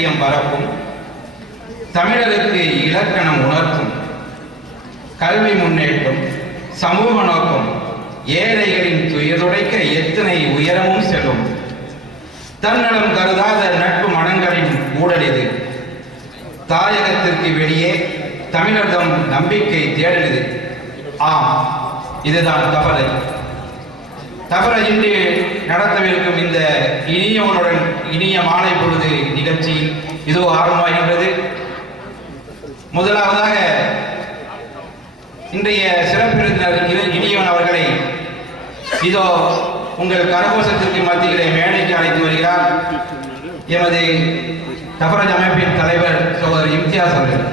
இலக்கியம் பரப்பும், தமிழருக்கு இலக்கணம் உணர்த்தும், கல்வி முன்னேற்றம், சமூக நோக்கம், ஏழைகளின் துயருடைக்க எத்தனை உயரமும் செல்லும். தன்னலம் கருதாத நட்பு மனங்களின் ஊடல் இது. தாயகத்திற்கு வெளியே தமிழர்தம் நம்பிக்கை தேடலிது. ஆம், இதுதான் தவறு. தவற இன்று நடத்தவிருக்கும் இந்த இனியவனுடன் இனிய மாலை பொழுது நிகழ்ச்சியில் இதோ ஆரம்பமாகின்றது. முதலாவதாக இன்றைய சிறப்பு விருந்தினர் இனியவன் அவர்களை இதோ உங்கள் கரகோஷத்திற்கு மத்தியிலே மேடைக்கு அழைத்து வருகிறார் எமது தஃப்ரஜ் அமைப்பின் தலைவர் சகோதரர் இம்தியாஸ் அவர்கள்.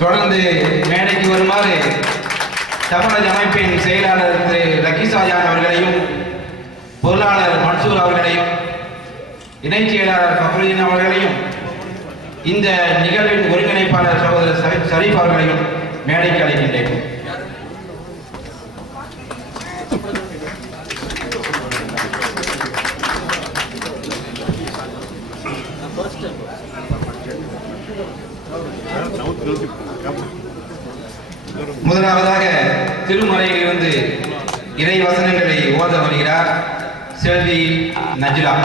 தொடர்ந்து மேடைக்கு வருமாறு தஃப்ரஜ் அமைப்பின் செயலாளர் திரு லக்கிசாஜான் அவர்களையும், பொருளாளர் மன்சூர் அவர்களையும், இணைச் செயலாளர் ஃபக்ருதீன் அவர்களையும், இந்த நிகழ்வின் ஒருங்கிணைப்பாளர் சகோதரர் ஷரீப் அவர்களையும் மேடைக்கு அழைக்கின்றேன். முதலாவதாக திருமறையிலிருந்து இறை வசனங்களை ஓத வருகிறார் செல்வி நஜ்லா.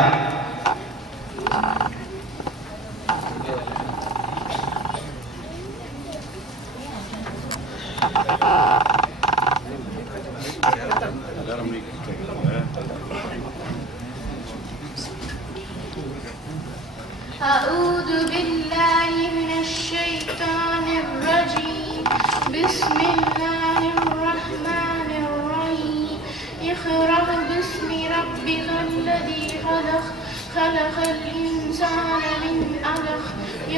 أعوذ بالله من الشيطان الرجيم. بسم الله الرحمن الرحيم. اقرأ باسم ربك الذي خلق. خلق الإنسان من علق.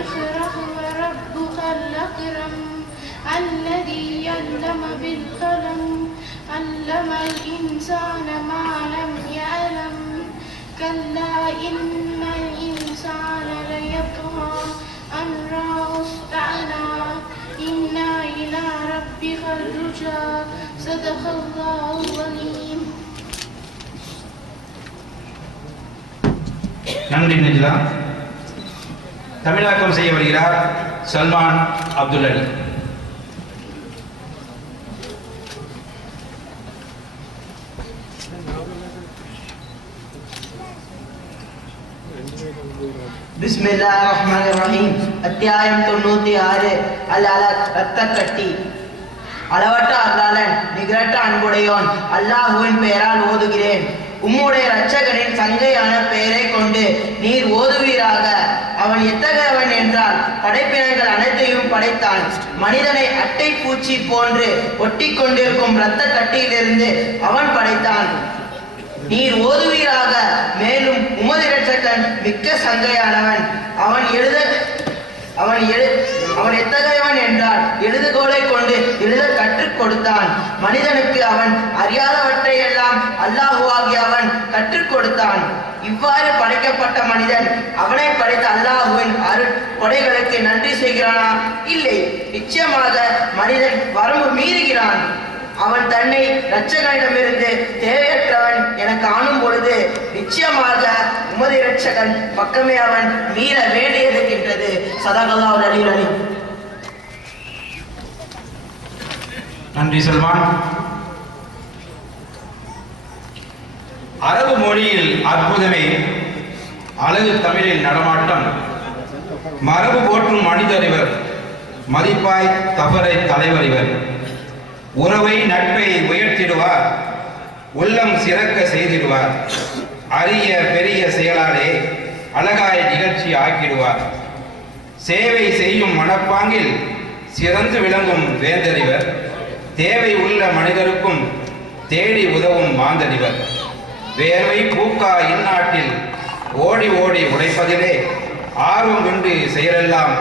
اقرأ وربك الأكرم. الذي علم بالقلم. علم الإنسان ما لم يعلم. كلا إن الإنسان ليطغى أن رآه استغنى. إن إلى ربك الرجعى. صدق الله العظيم. நன்றி நஜ்லா. தமிழாக்கம் செய்ய வருகிறார் சல்மான் அப்துல் அலி. பிஸ்மில்லாஹிர்ரஹ்மானிர்ரஹீம். அத்தியாயம் 96. அல் அலக், இரத்தக்கட்டி. அளவற்ற அருளாளன் நிகரற்ற அன்புடையோன் அல்லாஹுவின் பெயரால் ஓதுகிறேன். உம்முடைய இரட்சகனின் சங்கையான பெயரை கொண்டு நீர் ஓதுவீராக. அவன் எத்தகையவன் என்றால் படைப்பினங்கள் அனைத்தையும் படைத்தான். மனிதனை அட்டை பூச்சி போன்று ஒட்டி கொண்டிருக்கும் இரத்த கட்டியிலிருந்து அவன் படைத்தான். நீர் ஓதுவீராக. மேலும் உமது இரட்சகன் மிக்க சங்கையானவன். அவன் எத்தகையவன் என்றால் எழுதுகோலை கொண்டு எழுத கற்றுக் கொடுத்தான். மனிதனுக்கு அவன் அறியாதவற்றை எல்லாம் அல்லாஹுவாகிய அவன் கற்றுக் கொடுத்தான். இவ்வாறு படைக்கப்பட்ட மனிதன் அவனை படைத்த அல்லாஹுவின் அருள் கொடைகளுக்கு நன்றி செய்கிறானா? இல்லை, நிச்சயமாக மனிதன் வரம்பு மீறுகிறான். அவன் தன்னை இரட்சகனிடமிருந்து தேவையற்றவன் என காணும் பொழுது நிச்சயமாக உமது இரட்சகன் பக்கமே அவன் மீற வேண்டியிருக்கின்றது. ஸதகல்லாஹுல் அலியுல் அலீம். நன்றி சல்மான். அரபு மொழியில் அற்புதமே, அழகு தமிழில் நடமாட்டம், மரபு போற்றும் மனிதர் இவர், மதிப்பாய் தவறை தலைவர் இவர். உறவை நட்பை உயர்த்திடுவார், உள்ளம் சிறக்க செய்திடுவார். அரிய பெரிய செயலாலே அழகாய் நிகழ்ச்சி ஆக்கிடுவார். சேவை செய்யும் மனப்பாங்கில் சிறந்து விளங்கும் வேந்தறிவர். தேவை உள்ள மனிதருக்கும் தேடி உதவும் மாந்தறிவர். வேர்வை பூக்கா இந்நாட்டில் ஓடி ஓடி உழைப்பதிலே ஆர்வம் கொண்டு செயலெல்லாம்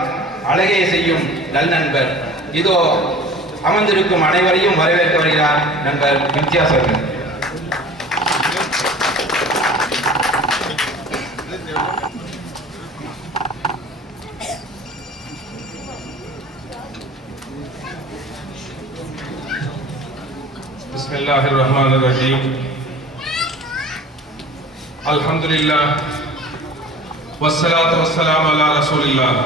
அழகே செய்யும் நல் நண்பர். இதோ அமர்ந்திருக்கும் அனைவரையும் வரவேற்க வருகிறார் நண்பர் இம்தியாஸ் அவர்கள். பிஸ்மில்லாஹிர் ரஹ்மானிர் ரஹீம். அல்ஹம்துலில்லாஹ் வஸ்ஸலாத்து வஸ்ஸலாமு அலா ரசூலில்லாஹ்.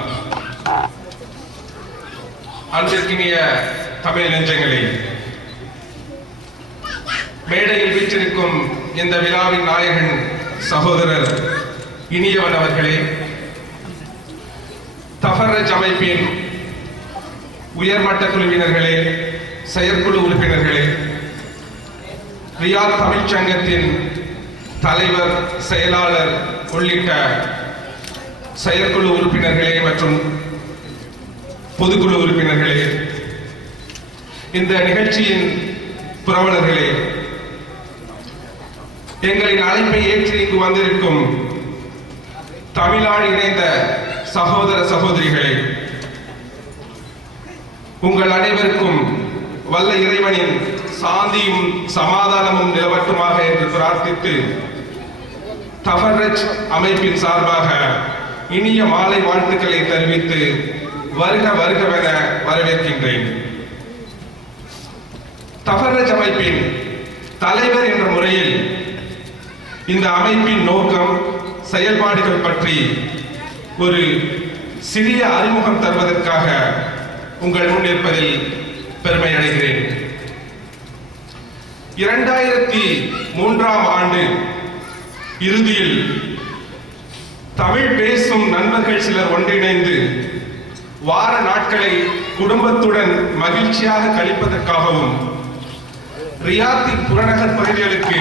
அன்பிற்கினிய தமிழ் நெஞ்சங்களே, மேடையில் வீற்றிருக்கும் இந்த விழாவின் நாயகன் சகோதரர் இனியவன் அவர்களே, தஃபர்ரஜ் அமைப்பின் உயர்மட்ட குழுவினர்களே, செயற்குழு உறுப்பினர்களே, ரியாத் தமிழ்ச் சங்கத்தின் தலைவர், செயலாளர் உள்ளிட்ட செயற்குழு உறுப்பினர்களே மற்றும் பொதுக்குழு உறுப்பினர்களே, இந்த நிகழ்ச்சியின் புரவலர்களே, எங்களின் அழைப்பை ஏற்று இங்கு வந்திருக்கும் தமிழால் இணைந்த சகோதர சகோதரிகளே, உங்கள் அனைவருக்கும் வல்ல இறைவனின் சாந்தியும் சமாதானமும் நிலவட்டுமாக என்று பிரார்த்தித்து தஃபர்ரஜ் அமைப்பின் சார்பாக இனிய மாலை வாழ்த்துக்களை தெரிவித்து வருக வருகவென வரவேற்கின்றேன். தஃபர்ரஜ் அமைப்பின் தலைவர் என்ற முறையில் இந்த அமைப்பின் நோக்கம், செயல்பாடுகள் பற்றி ஒரு சிறிய அறிமுகம் தருவதற்காக உங்கள் முன் நிற்பதில் பெருமை அடைகிறேன். 2003 ஆண்டு இறுதியில் தமிழ் பேசும் நண்பர்கள் சிலர் ஒன்றிணைந்து வார நாட்களை குடும்பத்துடன் மகிழ்ச்சியாக கழிப்பதற்காகவும் ரியாத்தின் புறநகர் பகுதிகளுக்கு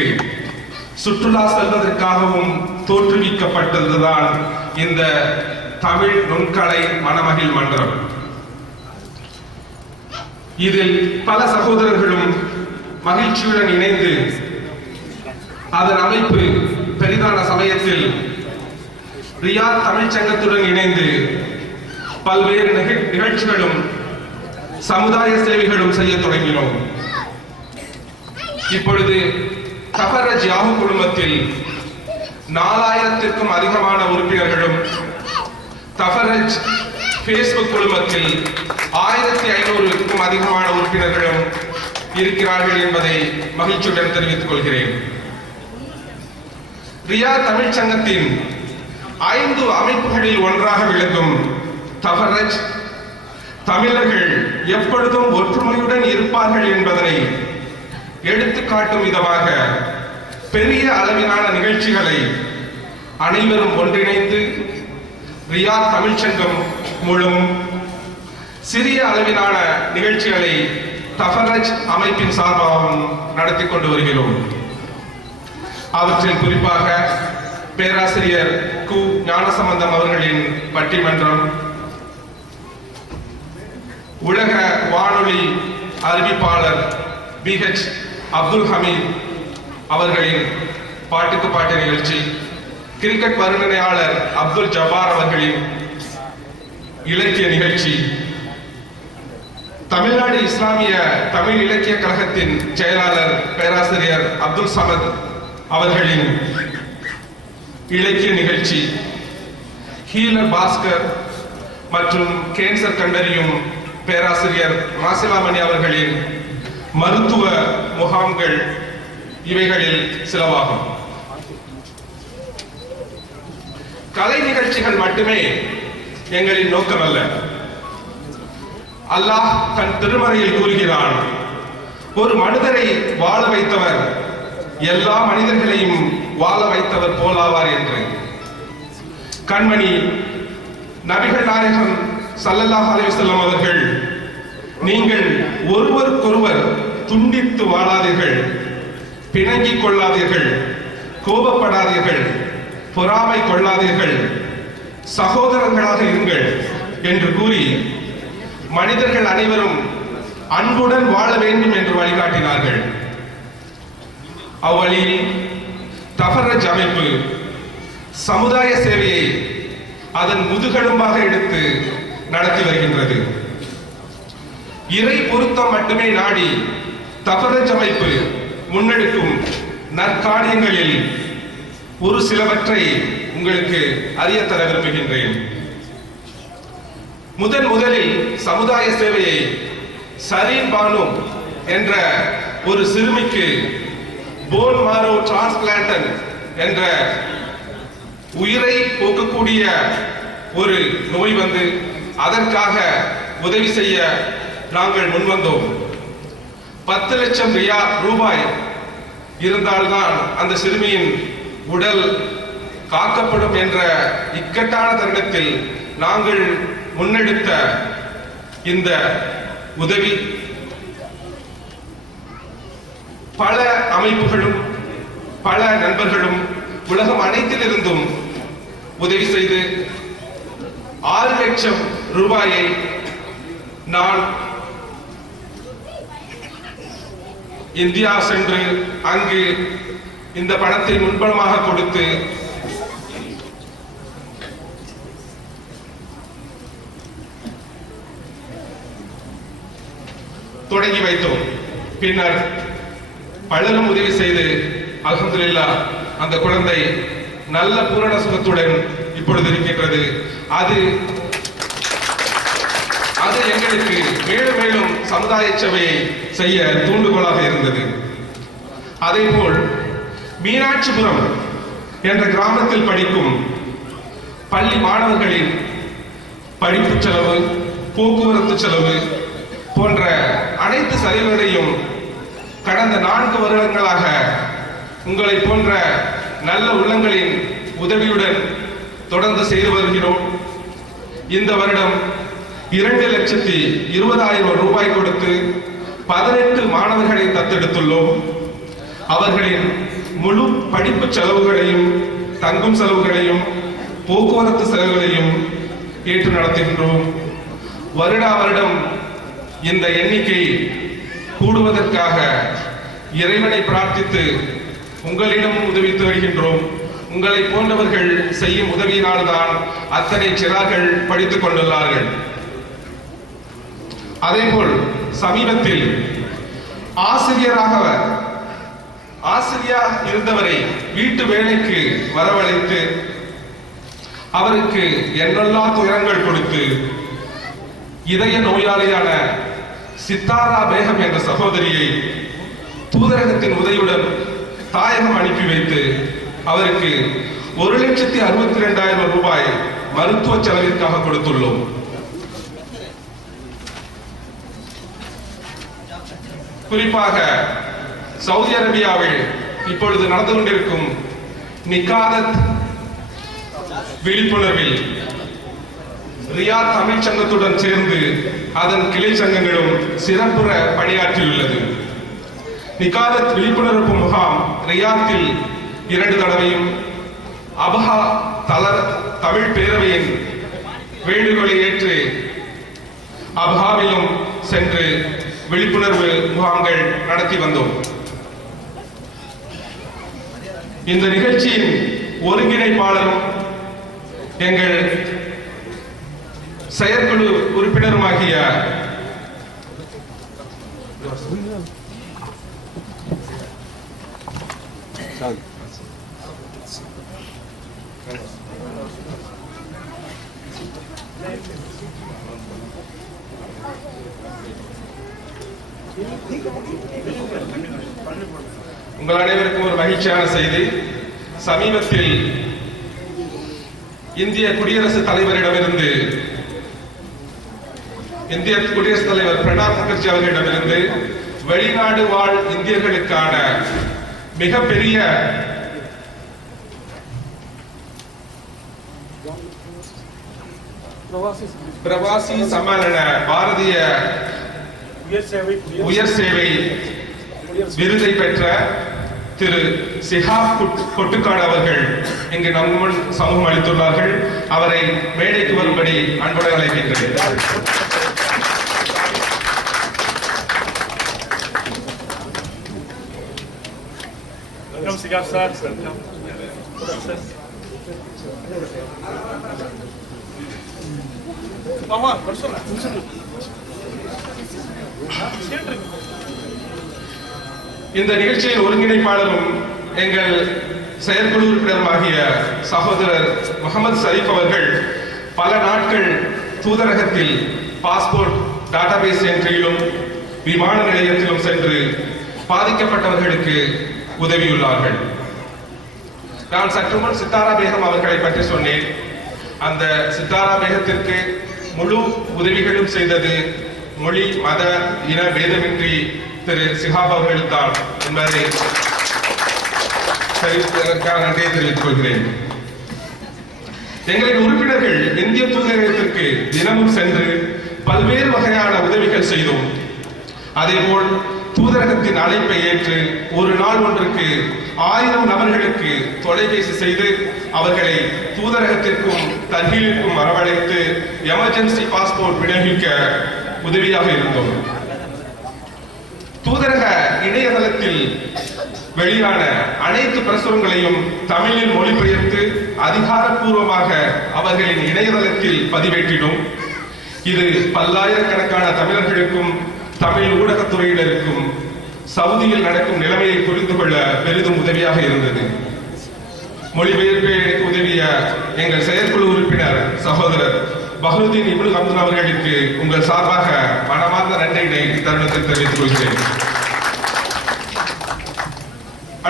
சுற்றுலா செல்வதற்காகவும் தோற்றுவிக்கப்பட்டதுதான் இந்த தமிழ் நுண்கலை மணமகிழ் மன்றம். இதில் பல சகோதரர்களும் மகிழ்ச்சியுடன் இணைந்து அதன் அமைப்பு பெரிதான சமயத்தில் ரியாத் தமிழ்ச் சங்கத்துடன் இணைந்து பல்வேறு நிகழ்ச்சிகளும் சமுதாய சேவைகளும் செய்ய தொடங்கினோம். இப்பொழுது தஃபர்ரஜ் யாஹூ குழுமத்தில் 4000க்கும் அதிகமான உறுப்பினர்களும், தஃபர்ரஜ் ஃபேஸ்புக் குழுமத்தில் 1500க்கும் அதிகமான உறுப்பினர்களும் இருக்கிறார்கள் என்பதை மகிழ்ச்சியுடன் தெரிவித்துக் கொள்கிறேன். ரியாத் தமிழ்ச் சங்கத்தின் 5 அமைப்புகளில் ஒன்றாக விளங்கும் தஃபர்ரஜ் தமிழர்கள் எப்பொழுதும் ஒற்றுமையுடன் இருப்பார்கள் என்பதனை எடுத்துக்காட்டும் விதமாக பெரிய அளவிலான நிகழ்ச்சிகளை அனைவரும் ஒன்றிணைந்து ரியாத் தமிழ்ச் சங்கம் மூலம் சிறிய அளவிலான நிகழ்ச்சிகளை தஃபர்ரஜ் அமைப்பின் சார்பாகவும் நடத்தி கொண்டு வருகிறோம். அவற்றில் குறிப்பாக பேராசிரியர் கு ஞானசம்பந்தம் அவர்களின் பட்டிமன்றம், உலக வானொலி அறிவிப்பாளர் BH அப்துல் ஹமீத் அவர்களின் பாட்டுக்கு பாட்டு நிகழ்ச்சி, கிரிக்கெட் வர்ணனையாளர் அப்துல் ஜப்பார் அவர்களின் இலக்கிய நிகழ்ச்சி, தமிழ்நாடு இஸ்லாமிய தமிழ் இலக்கிய கழகத்தின் செயலாளர் பேராசிரியர் அப்துல் சமத் அவர்களின் இலக்கிய நிகழ்ச்சி, ஹீலர் பாஸ்கர் மற்றும் கேன்சர் கண்டறியும் பேராசிரியர் மாசிலாமணி அவர்களின் மருத்துவ முகாம்கள் இவைகளில் சிலவாகும். கலை நிகழ்ச்சிகள் மட்டுமே எங்களின் நோக்கமல்ல. அல்லாஹ் தன் திருமறையில் கூறுகிறான், ஒரு மனிதரை வாழ வைத்தவர் எல்லா மனிதர்களையும் வாழ வைத்தவர் போலாவார் என்று. கண்மணி நபிகள் நாயகம் ஸல்லல்லாஹு அலைஹி வஸல்லம் அவர்கள், நீங்கள் ஒருவருக்கொருவர் துண்டித்து வாழாதீர்கள், பிணங்கிக் கொள்ளாதீர்கள், கோபப்படாதீர்கள், பொறாமை கொள்ளாதீர்கள், சகோதரர்களாக இருங்கள் என்று கூறி மனிதர்கள் அனைவரும் அன்புடன் வாழ வேண்டும் என்று வழிகாட்டினார்கள். அவ்வழியில் தஃபர்ரஜ் அமைப்பு சமுதாய சேவையை அதன் முதுகெலும்பாக எடுத்து நடத்தி வருகின்றது. இறை பொருத்தம் மட்டுமே நாடி தஃபர்ரஜ் அமைப்பு முன்னெடுக்கும் நற்காரியங்களில் ஒரு சிலவற்றை உங்களுக்கு அறியத்தர விரும்புகின்றேன். முதலில் சமுதாய சேவையை சரீன் பானு என்ற ஒரு சிறுமிக்கு போன் மாரோ டிரான்ஸ்பிளான்ட் என்ற உயிரை போக்கக்கூடிய ஒரு நோய் வந்து அதற்காக உதவி செய்ய நாங்கள் முன்வந்தோம். 10 லட்சம் ரூபாய் இருந்தால்தான் அந்த சிறுமியின் உடல் காக்கப்படும் என்ற இக்கட்டான தருணத்தில் நாங்கள் முன்னெடுத்த இந்த உதவி பல அமைப்புகளும் பல நண்பர்களும் உலகம் அனைத்திலிருந்தும் உதவி செய்து 6 லட்சம் ரூபாயை நான் இந்தியா சென்று அங்கு இந்த பணத்தை முன்பணமாக கொடுத்து தொடங்கி வைத்தோம். பின்னர் பலரும் உதவி செய்து அல்ஹம்துலில்லாஹ் அந்த குழந்தை நல்ல பூரண சுகத்துடன் இப்பொழுது இருக்கின்றது. அது எங்களுக்கு மேலும் மேலும் சமுதாய சேவையை செய்ய தூண்டுகோலாக இருந்தது. அதேபோல் மீனாட்சிபுரம் என்ற கிராமத்தில் படிக்கும் பள்ளி மாணவர்களின் படிப்பு செலவு, போக்குவரத்து செலவு போன்ற அனைத்து செலவுகளையும் கடந்த 4 வருடங்களாக உங்களை போன்ற நல்ல உள்ளங்களின் உதவியுடன் தொடர்ந்து செய்து வருகிறோம். இந்த வருடம் 2,20,000 ரூபாய் கொடுத்து 18 மாணவர்களை தத்தெடுத்துள்ளோம். அவர்களின் முழு படிப்பு செலவுகளையும், தங்கும் செலவுகளையும், போக்குவரத்து செலவுகளையும் ஏற்று நடத்துகின்றோம். வருடா வருடம் இந்த எண்ணிக்கை கூடுவதற்காக இறைவனை பிரார்த்தித்து உங்களிடம் உதவி தேடுகின்றோம். உங்களை போன்றவர்கள் செய்யும் உதவியினால்தான் அத்தனை சிறார்கள் படித்துக் கொண்டுள்ளார்கள். அதேபோல் சமீபத்தில் ஆசிரியராக இருந்தவரை வீட்டு வேலைக்கு வரவழைத்து அவருக்கு எண்ணல்லா துயரங்கள் கொடுத்து இதய நோயாளியான சித்தாரா பேகம் என்ற சகோதரியை தூதரகத்தின் உதவியுடன் தாயகம் அனுப்பி வைத்து அவருக்கு 1,62,000 ரூபாய் மருத்துவ செலவிற்காக கொடுத்துள்ளோம். குறிப்பாக சவுதி அரேபியாவில் இப்பொழுது நடந்து கொண்டிருக்கும் நிகாதத் விழிப்புணர்வில் ரியாத் தமிழ் சங்கத்துடன் சேர்ந்து அதன் கிளை சங்கங்களும் சிறப்புற பணியாற்றியுள்ளது. நிகாதத் விழிப்புணர்வு முகாம் ரியாத்தில் 2 தடவையும் அபஹா தமிழ் பேரவையின் வேண்டுகோளை ஏற்று அபஹாவிலும் சென்று விழிப்புணர்வு முகாம்கள் நடத்தி வந்தோம். இந்த நிகழ்ச்சியின் ஒருங்கிணைப்பாளரும் எங்கள் செயற்குழு உறுப்பினருமாகிய உங்கள் அனைவருக்கும் ஒரு மகிழ்ச்சியான செய்தி. சமீபத்தில் இந்திய குடியரசுத் தலைவரிடமிருந்து இந்திய குடியரசுத் தலைவர் பிரணாப் முகர்ஜி அவர்களிடமிருந்து வெளிநாடு வாழ் இந்தியர்களுக்கான மிகப்பெரிய பிரவாசி சம்மேளன பாரதிய உயர் சேவை விருதை பெற்ற திரு சிஹாப் கொட்டுக்காடு அவர்கள் இங்கு நம் முன் சமூகம் அளித்துள்ளார்கள். அவரை மேடைக்கு வரும்படி அன்புடன் அழைக்கின்றேன். இந்த நிகழ்ச்சியின் ஒருங்கிணைப்பாளரும் எங்கள் செயற்குழு உறுப்பினருமாகிய சகோதரர் முகமது ஷரீப் அவர்கள் பல நாட்கள் தூதரகத்தில் பாஸ்போர்ட் டேட்டாபேஸ் என்ட்ரியிலும் விமான நிலையத்திலும் சென்று பாதிக்கப்பட்டவர்களுக்கு உதவியுள்ளார்கள். நான் சற்று முன் சித்தாரா பேகம் அவர்களை பற்றி சொன்னேன். அந்த சித்தாரா பேகத்திற்கு முழு உதவிகளும் செய்தது மொழி மத இன பேதமின்றி திரு சிஹாப் அவர்கள் தான் என்பதை நன்றியை தெரிவித்துக் கொள்கிறேன். எங்களின் உறுப்பினர்கள் இந்திய தூதரகத்திற்கு தினமும் சென்று பல்வேறு வகையான உதவிகள் செய்தோம். அதேபோல் தூதரகத்தின் அழைப்பை ஏற்று ஒரு நாள் ஒன்றுக்கு 1000 நபர்களுக்கு தொலைபேசி செய்து அவர்களை தூதரகத்திற்கும் தர்ஹீலுக்கும் வரவழைத்து எமர்ஜென்சி பாஸ்போர்ட் விநியோகிக்க உதவியாக இருந்தோம். தூதரக இணையதளத்தில் வெளியான அனைத்து பிரசுரங்களையும் தமிழில் மொழிபெயர்த்து அதிகாரப்பூர்வமாக அவர்களின் இணையதளத்தில் பதிவேற்றினோம். இது பல்லாயிரக்கணக்கான தமிழர்களுக்கும் தமிழ் ஊடகத்துறையினருக்கும் சவுதியில் நடக்கும் நிலைமையை புரிந்து கொள்ள பெரிதும் உதவியாக இருந்தது. மொழிபெயர்ப்புக்கு உதவிய எங்கள் செயற்குழு உறுப்பினர் சகோதரர் பஹ்ருதீன் இப்னு ஹம்துன் அவர்களுக்கு உங்கள் சார்பாக மனமார்ந்த நன்றியை தருணத்தில் தெரிவித்துக் கொள்கிறேன்.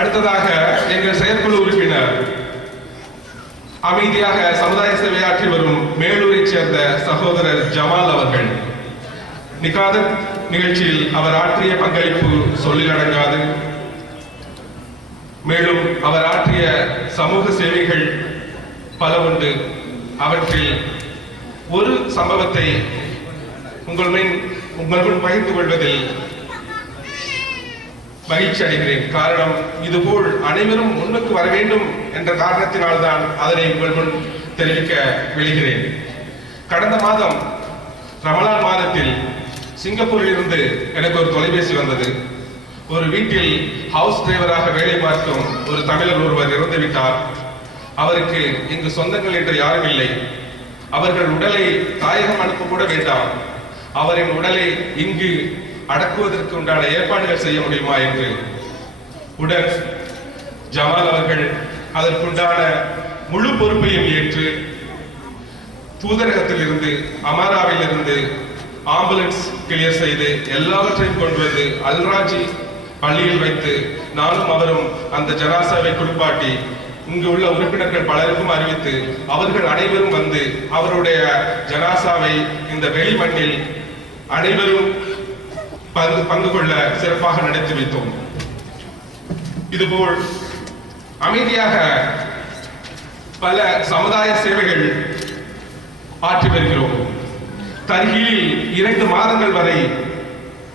அடுத்ததாக எங்கள் செயற்குழு உறுப்பினர் அமைதியாக சமுதாய சேவையாற்றி வரும் மேலூரைச் சேர்ந்த சகோதரர் ஜமால் அவர்கள். நிகாதத் நிகழ்ச்சியில் அவர் ஆற்றிய பங்களிப்பு சொல்லிலடங்காது. மேலும் அவர் ஆற்றிய சமூக சேவைகள் பல உண்டு. அவற்றில் ஒரு சம்பவத்தை உங்கள் முன் பகிர்ந்து கொள்வதில் மகிழ்ச்சி அடைகிறேன். காரணம், இதுபோல் அனைவரும் முன்னுக்கு வர வேண்டும் என்ற காரணத்தினால்தான் அதனை உங்கள் முன் தெரிவிக்க விளைகிறேன். கடந்த மாதம் ரமலான் மாதத்தில் சிங்கப்பூரில் இருந்து எனக்கு ஒரு தொலைபேசி வந்தது. ஒரு வீட்டில் ஹவுஸ் டிரைவராக வேலை பார்க்கும் ஒரு தமிழர் ஒருவர் இறந்துவிட்டார். அவருக்கு இங்கு சொந்தங்கள் என்று யாரும் இல்லை. அவர்கள் உடலை தாயகம் அனுப்ப கூட வேண்டாம், அவரின் உடலை இங்கு அடக்குவதற்கு உண்டான ஏற்பாடுகள் செய்ய முடியுமா என்று உடன் ஜமால் அவர்கள் அதற்குண்டான முழு பொறுப்பையும் ஏற்று தூதரகத்தில் இருந்து அமாராவில் இருந்து ஆம்புலன்ஸ் கிளியர் செய்து எல்லாவற்றையும் கொண்டு வந்து அல்ராஜி பள்ளியில் வைத்து நானும் அவரும் அந்த ஜனாசாவை குளிப்பாட்டி இங்கு உள்ள உறுப்பினர்கள் பலருக்கும் அறிவித்து அவர்கள் அனைவரும் வந்து அவருடைய ஜனாசாவை இந்த வெளி மண்ணில் அனைவரும் பங்கு கொள்ள சிறப்பாக நடத்தி வைத்தோம். இதுபோல் அமைதியாக பல சமுதாய சேவைகள் ஆற்றி வருகிறோம். தர்ஹீலில் 2 மாதங்கள் வரை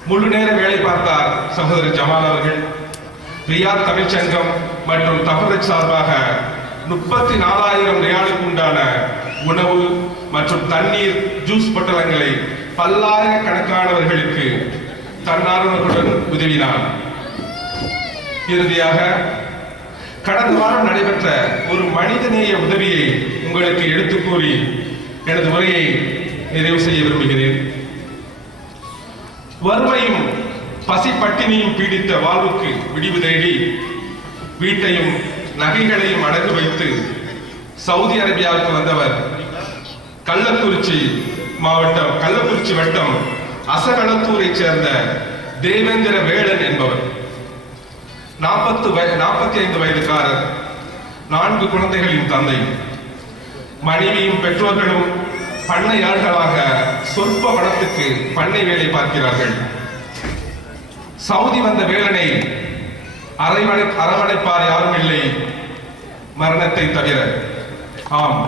முழு நேர வேலை பார்த்தார் சகோதரர் ஜமால் அவர்கள். ரியாத் தமிழ்ச்சங்கம் மற்றும் தஃபரஜ் சார்பாக 34,000 ரியாலுக்கு உண்டான உணவு மற்றும் தண்ணீர் ஜூஸ் பொட்டலங்களை பல்லாயிரக்கணக்கானவர்களுக்கு தன்னார்வத்துடன் உதவினார். இறுதியாக கடந்த வாரம் நடைபெற்ற ஒரு மனிதநேய உதவியை உங்களுக்கு எடுத்து கூறி எனது உரையை நிறைவு செய்ய விரும்புகிறேன். வறுமையும் பசி பட்டினியும் பீடித்த வாழ்வுக்கு விடிவு தேடி வீட்டையும் நகைகளையும் அடகு வைத்து சவுதி அரேபியாவுக்கு வந்தவர் கள்ளக்குறிச்சி வட்டம் அசகளத்தூரை சேர்ந்த தேவேந்திர வேளன் என்பவர். 45 வயதுக்காரர், 4 குழந்தைகளின் தந்தை. மனைவியும் பெற்றோர்களும் பண்ணையாளர்களாக சொற்ப பணத்துக்கு பண்ணை வேலை பார்க்கிறார்கள். சவுதி வந்த வேளனை அரவணைப்பார் யாரும் இல்லை, மரணத்தை தவிர. ஆம்,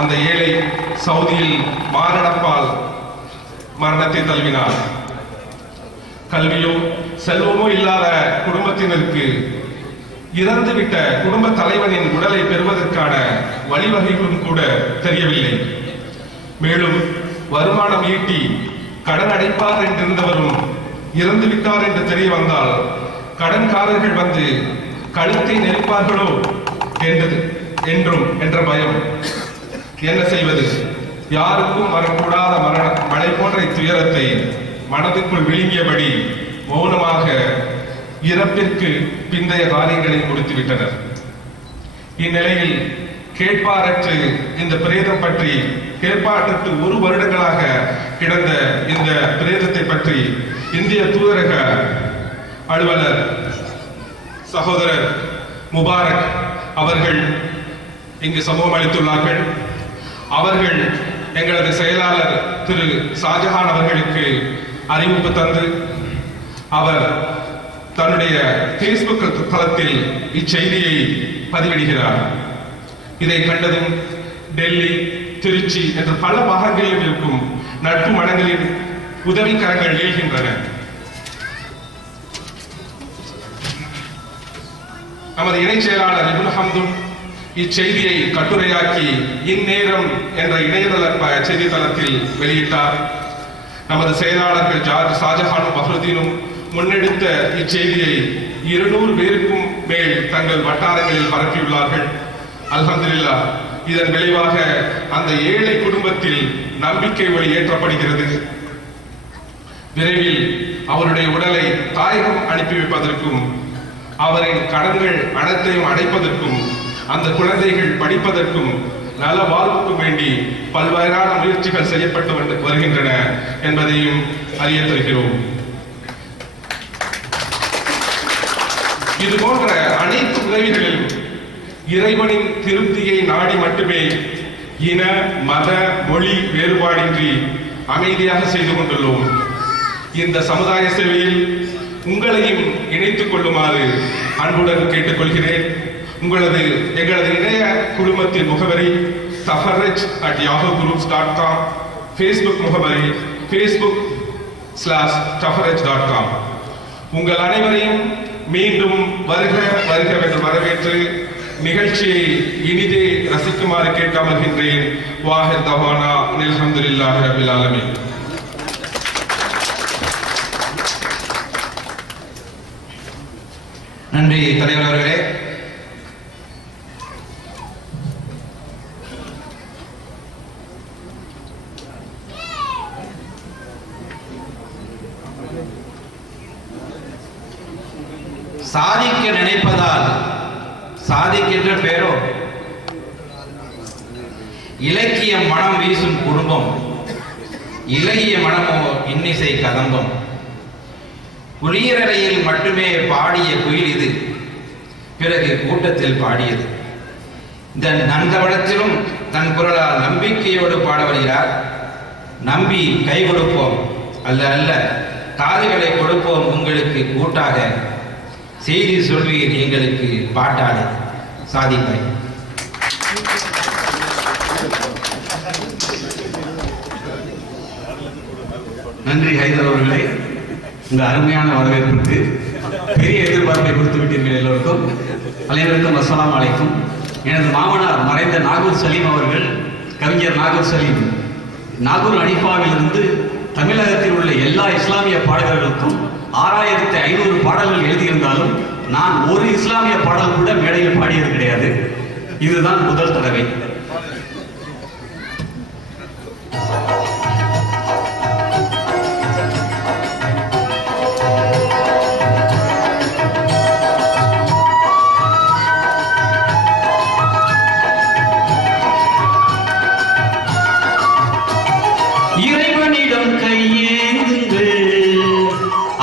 அந்த ஏழை சவுதியில் மாரடைப்பால் மரணத்தை தழுவினார். கல்வியோ செல்வமோ இல்லாத குடும்பத்தினருக்கு இறந்துவிட்ட குடும்ப தலைவனின் உடலை பெறுவதற்கான வழிவகைகளும் கூட தெரியவில்லை. மேலும் வருமானம் ஈட்டி கடன் அடைப்பார் என்றிருந்தவரும் இறந்து விட்டார் என்று தெரிய வந்தால் கடன்காரர்கள் வந்து கழுத்தை நெரிப்பார்களோ என்ற பயம். என்ன செய்வது? யாருக்கும் வரக்கூடாத மழை போன்ற துயரத்தை மனதுக்குள் விழுங்கியபடி மௌனமாக இறப்பிற்கு பிந்தைய காரியங்களை முடித்துவிட்டனர். இந்நிலையில் கேட்பாரற்று இந்த பிரேதம் பற்றி கேட்பாரற்று 1 வருடங்களாக கிடந்த இந்த பிரேதத்தை பற்றி இந்திய தூதரக அலுவலர் சகோதரர் முபாரக் அவர்கள் இங்கு சமூகம் அளித்துள்ளார்கள். அவர்கள் எங்களது செயலாளர் திரு ஷாஜஹான் அவர்களுக்கு அறிவிப்பு தந்து அவர் தன்னுடைய பேஸ்புக் தளத்தில் இச்செய்தியை பதிவிடுகிறார். இதை கண்டதும் டெல்லி, திருச்சி என்ற பல பாகங்களில் இருக்கும் நட்பு மடங்களின் உதவிக்கரங்கள் எழுகின்றன. நமது இணைச் செயலாளர் இப்னு ஹம்துன் இச்செய்தியை கட்டுரையாக்கி இந்நேரம் என்ற இணையதள செய்தித்தளத்தில் வெளியிட்டார். நமது செயலாளர்கள் ஜார்ஜ் ஷாஜஹானும் பஹ்ருதீனும் முன்னெடுத்த இச்செய்தியை 200 பேருக்கும் மேல் தங்கள் வட்டாரங்களில் பரப்பியுள்ளார்கள். அல்ஹம்துலில்லாஹ், இதன் விளைவாக அந்த ஏழை குடும்பத்தில் நம்பிக்கை ஒளி ஏற்றப்படுகிறது. விரைவில் அவருடைய உடலை தாயகம் அனுப்பி வைப்பதற்கும் அவரின் கடன்கள் அனைத்தையும் அடைப்பதற்கும் அந்த குழந்தைகள் படிப்பதற்கும் நல வாழ்வுக்கும் வேண்டி பல்வேறான முயற்சிகள் செய்யப்பட்டு வருகின்றன என்பதையும் அறிய தருகிறோம். இது போன்ற அனைத்து உதவிகளிலும் இறைவனின் திருப்தியை நாடி மட்டுமே இன, மத, மொழி வேறுபாடின்றி அமைதியாக செய்து கொண்டுள்ளோம். இந்த சமுதாய சேவையில் உங்களையும் இணைத்துக் கொள்ளுமாறு அன்புடன் கேட்டுக்கொள்கிறேன். எங்களது இணைய குழுமத்தின் முகவரி tafarraj@yahoo.com, Facebook முகவரி facebook.com. உங்கள் அனைவரையும் மீண்டும் வருக வருக என்று வரவேற்று நிகழ்ச்சியை இனிதே ரசிக்குமாறு கேட்டு அமர்கின்றேன். வாஹிர் தவானா அல்ஹம்துலில்லாஹி ரப்பில் ஆலமீன். நன்றி தலைவர் அவர்களே. சாதிக்க நினைப்பதால் சாதிக்கின்ற பேரோ இலக்கிய மனம் வீசும் குடும்பம், இலகிய மனமோ இன்னிசை கதம்பம். குளியறையில் மட்டுமே பாடிய குயில் இது, பிறகு கூட்டத்தில் பாடியது. இந்த நன்கவளத்திலும் தன் குரலால் நம்பிக்கையோடு பாட வருகிறார். நம்பி கை கொடுப்போம், அல்ல அல்ல காதுகளை கொடுப்போம் உங்களுக்கு கூட்டாக, செய்தி சொல்வீர் எங்களுக்கு பாட்டாளி சாதிப்பாய். நன்றி ஹைதர் அவர்களே, இந்த அருமையான வரவேற்புக்கு பெரிய எதிர்பார்ப்பை கொடுத்து விட்டீர்கள். எல்லோருக்கும் அனைவருக்கும் அஸ்ஸலாமு அலைக்கும். எனது மாமனார் மறைந்த நாகூர் சலீம் அவர்கள், கவிஞர் நாகூர் சலீம், நாகூர் அனிஃபாவிலிருந்து தமிழகத்தில் உள்ள எல்லா இஸ்லாமிய பாடகர்களுக்கும் 6500 பாடல்கள் எழுதியிருந்தாலும் நான் ஒரு இஸ்லாமிய பாடல் கூட மேடையில் பாடியது கிடையாது. இதுதான் முதல் தடவை. இறைவனிடம் கையேந்துங்கள்,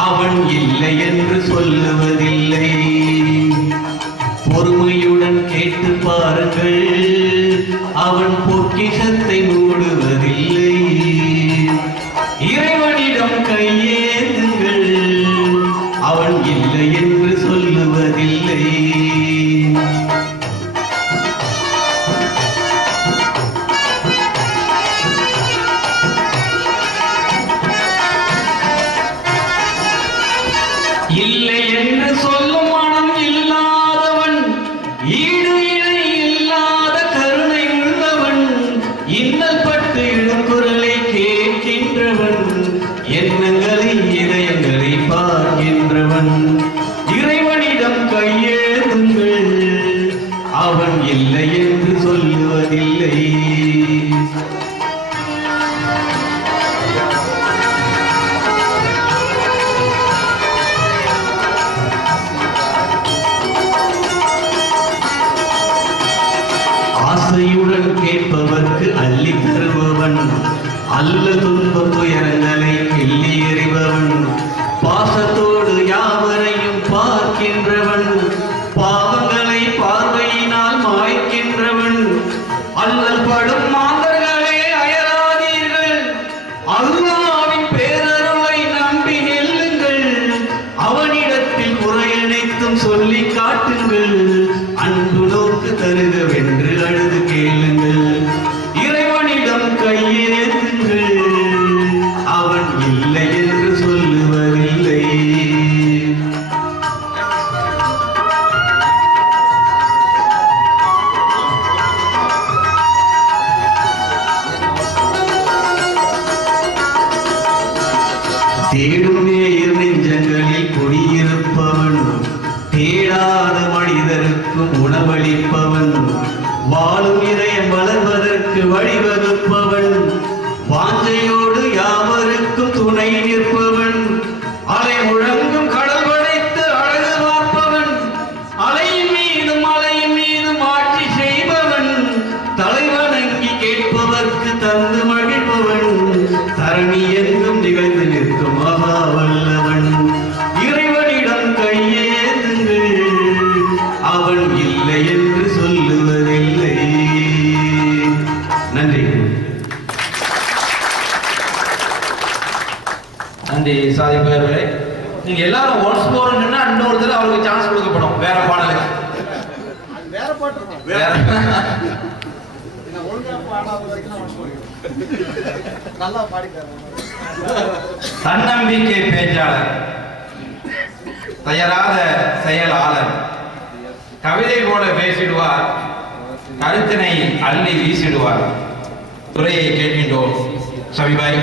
அவன் இல்லை என்று சொல்லுவதில்லை. பொறுமையுடன் கேட்டு பாருங்கள், அவன் பொக்கிஷத்தை மூடுவதில்லை. இறைவனிடம் கையேந்துங்கள், அவன் இல்லை என்று சொல்லுவதில்லை. இல்லை என்று சொல்லும் மனம் இல்லாதவன், ஈடு இணை இல்லாத கருணை உள்ளவன், இன்னல் பட்டு இடுகுரலை கேட்கின்றவன், எண்ணங்களை இதயங்களை பார்க்கின்றவன். இறைவனிடம் கையேந்துங்கள், அவன் இல்லை என்று சொல்லுவதில்லை. ஆசையுடன் கேட்பவர்க்கு அள்ளி தருபவன், அல்ல துன்ப துயரங்களை எள்ளி எறிபவன், பாசத்தோடு யாவரையும் பார்க்கின்றவன், பாவங்களை பார்வையினால் தேடும் நேர் நெஞ்சங்களில் குடியிருப்பவன், தேடாத மனிதருக்கும் உணவளிப்பவன், வாழும் இதயம் வளர்வதற்கு வழிவகுப்பவன், வாஞ்சையோடு யாவருக்கும் துணை நிற்பவன், அலை முழங்கும் கடல் படைத்து அழகு பார்ப்பவன், அலையின் மீதும் ஆட்சி செய்பவன், தலைவணங்கி கேட்பவர்க்கு தந்து மகிழ்பவன், தரணி எங்கும் நிகழ்ந்து நிற்கும் மகா வல்லவன், இறைவனிடம் கையேந்துங்கள், அவன் இல்லை என்று சொல்லுவதில்லை. நன்றி. நன்றி சாதிப்பவர்களே. நீங்க எல்லாரும் ஒன்ஸ் மோர் நின்னா இன்னொருத்தர் அவருக்கு சான்ஸ் கொடுக்கப்படும் வேற பாடலுக்கு. வேற தன்னம்பிக்கை பேச்சாளர், தயாராத செயலாளர், கவிதை போல பேசிடுவார், கருத்தினை அள்ளி வீசிடுவார். துறையை கேட்கின்றோம். சபிபாய்.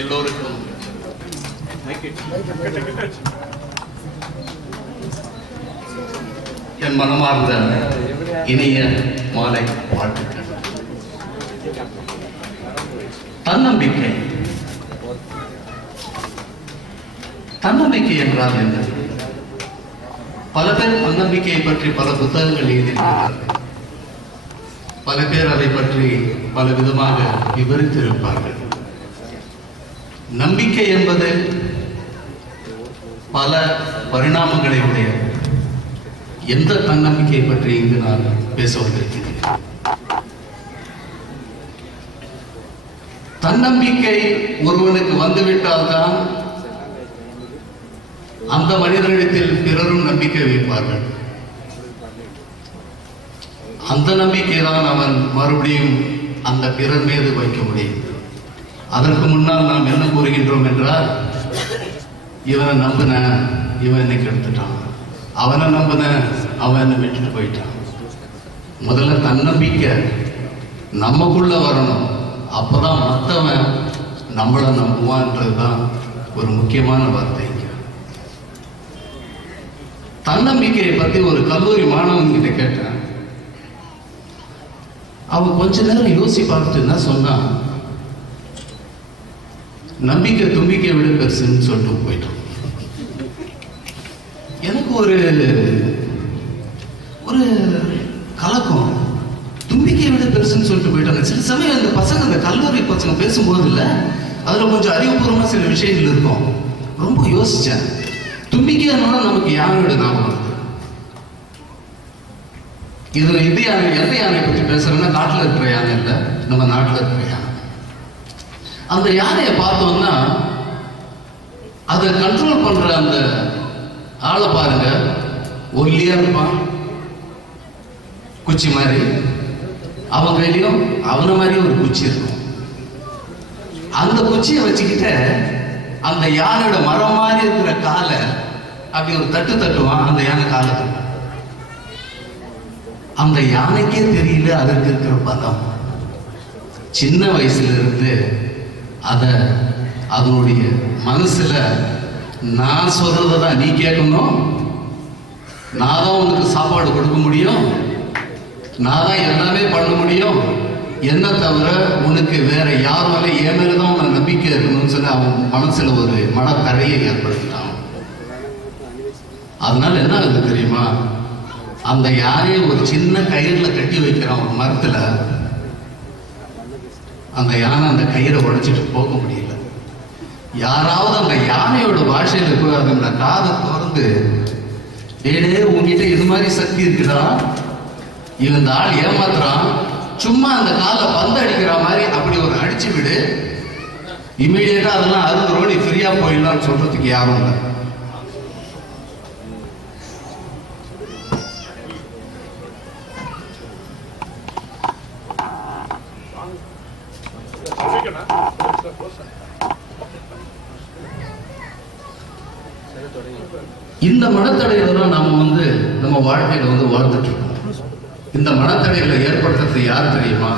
எல்லோருக்கும் என் மனமார்ந்த இனிய மாலை வாழ்த்துக்கள். தன்னம்பிக்கை. தன்னம்பிக்கை என்றால் என்ன? பல பேர் தன்னம்பிக்கையை பற்றி பல புத்தகங்கள் எழுதியிருக்கிறார்கள். பல பேர் அதை பற்றி பல விதமாக விவரித்திருப்பார்கள். நம்பிக்கை என்பது பல பரிணாமங்களை உடைய. எந்த தன்னம்பிக்கை பற்றி இங்கு நான் பேச வந்திருக்கிறேன்? தன்னம்பிக்கை ஒருவனுக்கு வந்துவிட்டால்தான் அந்த மனிதனிடத்தில் பிறரும் நம்பிக்கை வைப்பார்கள். அந்த நம்பிக்கை தான் அவன் மறுபடியும் அந்த பிறர் மீது வைக்க முடியும். அதற்கு முன்னால் நாம் என்ன கூறுகின்றோம் என்றால், இவனை நம்பின இவன் என்னை கெடுத்துட்டான், அவனை நம்பின அவன் என்ன விட்டுட்டு போயிட்டான். முதல்ல தன்னம்பிக்கை நமக்குள்ள வரணும். அப்பதான் மற்றவன் நம்மளை நம்புவான்றதுதான் ஒரு முக்கியமான வார்த்தை. தன்னம்பிக்கையை பத்தி ஒரு கல்லூரி மாணவன் கிட்ட கேட்டேன். அவன் கொஞ்ச நேரம் யோசி பார்த்துட்டு என்ன சொன்னான், நம்பிக்கை தும்பிக்கை விட பெருசுன்னு சொல்லிட்டு போயிட்டான். எனக்கு ஒரு கலக்கம். தும்பிக்கையை விட பெருசுன்னு சொல்லிட்டு போயிட்டாங்க. சில சமயம் அந்த பசங்க, அந்த கல்லூரி பசங்க பேசும்போது இல்லை, அதுல கொஞ்சம் அறிவுபூர்வமா சில விஷயங்கள் இருக்கும். ரொம்ப யோசிச்சேன். தும்பிக்கையானால நமக்கு யானையோட ஞாபகம் வருது. இதுல இது யானை, எந்த யானை பற்றி பேசுறேன்னா காட்டுல இருக்கிற யானை இல்லை, நம்ம நாட்டுல இருக்கிற யானை. அந்த யானையை பார்த்தோம்னா அதை கண்ட்ரோல் பண்ற அந்த ஆளை பாருங்க, ஒல்லியா இருப்பான், குச்சி மாதிரி. அவன் கையிலையும் அவனை மாதிரி ஒரு குச்சி இருக்கும். அந்த குச்சியை வச்சுக்கிட்ட அந்த யானையோட மரம் மாதிரி இருக்கிற காலை அப்படி ஒரு தட்டு தட்டுவான். அந்த யானை காலை தட்டும். அந்த யானைக்கே தெரியல அதற்கு இருக்கிற பதம். சின்ன வயசுல இருந்து அதனுடைய மனசுல நான் சொல்றதான் நீ கேட்கணும், நான் தான் உனக்கு சாப்பாடு கொடுக்க முடியும், நான் தான் எல்லாமே பண்ண முடியும், என்ன தவிர உனக்கு வேற யாரும் என் மேலதான் உனக்கு நம்பிக்கை இருக்கணும்னு சொல்லி அவன் மனசுல ஒரு மனத்தடையை ஏற்படுத்திட்டான். அதனால என்ன ஆகுது தெரியுமா, அந்த யானையை ஒரு சின்ன கயிறுல கட்டி வைக்கிறான் ஒரு மரத்துல. அந்த யானை அந்த கயிறை உடைச்சிட்டு போக முடியல. யாராவது அந்த யானையோட பாஷையில போய் அந்த காதை திறந்து, டேடே உங்ககிட்ட இது மாதிரி சக்தி இருக்குடா, இந்த ஆள் ஏமாத்துறான், சும்மா அந்த காலை பந்து அடிக்கிற மாதிரி அப்படி ஒரு அடிச்சு விடு, இமீடியட்டா அதெல்லாம் அருந்துரும், நீ ஃப்ரீயா போயிடலாம்னு சொல்றதுக்கு யாரும் இல்லை. இந்த மனத்தடையில தான் நம்ம வாழ்க்கையில வாழ்ந்துட்டு இருக்கோம். இந்த மனத்தடைகளை ஏற்படுத்துறது யார் தெரியுமா?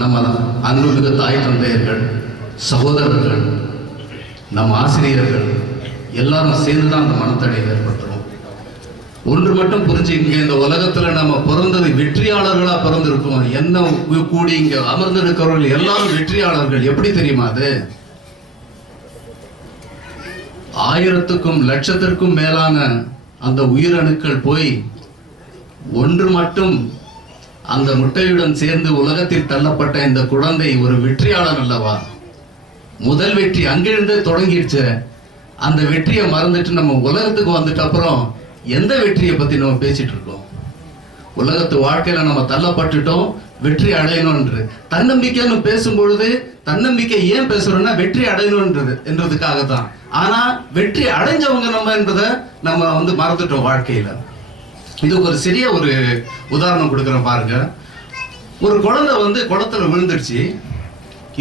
நம்ம தான். அன்புமிகு தாய் தந்தையர்கள், சகோதரர்கள், நம்ம ஆசிரியர்கள் எல்லாரும் சேர்ந்து தான் அந்த மனத்தடையை ஏற்படுத்துறோம். ஒன்று மட்டும் புரிஞ்சுங்க, இந்த உலகத்துல நம்ம பிறந்தது வெற்றியாளர்களா பிறந்திருக்கோம். என்ன கூடி இங்க அமர்ந்திருக்கிறவர்கள் எல்லாரும் வெற்றியாளர்கள். எப்படி தெரியுமா? அது 1000க்கும் லட்சத்திற்கும் மேலான அந்த உயிரணுக்கள் போய் ஒன்று மட்டும் அந்த முட்டையுடன் சேர்ந்து உலகத்தில் தள்ளப்பட்ட இந்த குழந்தை ஒரு வெற்றியாளர் அல்லவா? முதல் வெற்றி அங்கிருந்து தொடங்கிடுச்சு. அந்த வெற்றியை மறந்துட்டு நம்ம உலகத்துக்கு வந்துட்டு அப்புறம் எந்த வெற்றியை பத்தி நம்ம பேசிட்டு இருக்கோம்? உலகத்து வாழ்க்கையில நம்ம தள்ளப்பட்டுட்டோம், வெற்றி அடையணும்ன்று. தன்னம்பிக்கைன்னு பேசும்பொழுது தன்னம்பிக்கை ஏன் பேசுறோம்னா வெற்றி அடையணும்ன்றதுக்காகத்தான். ஆனா வெற்றி அடைஞ்சவங்க நம்ம என்றதை நம்ம மறந்துட்டோம் வாழ்க்கையில. இதுக்கு ஒரு சிறிய ஒரு உதாரணம் கொடுக்குறேன் பாருங்க. ஒரு குழந்தை குளத்துல விழுந்துடுச்சு.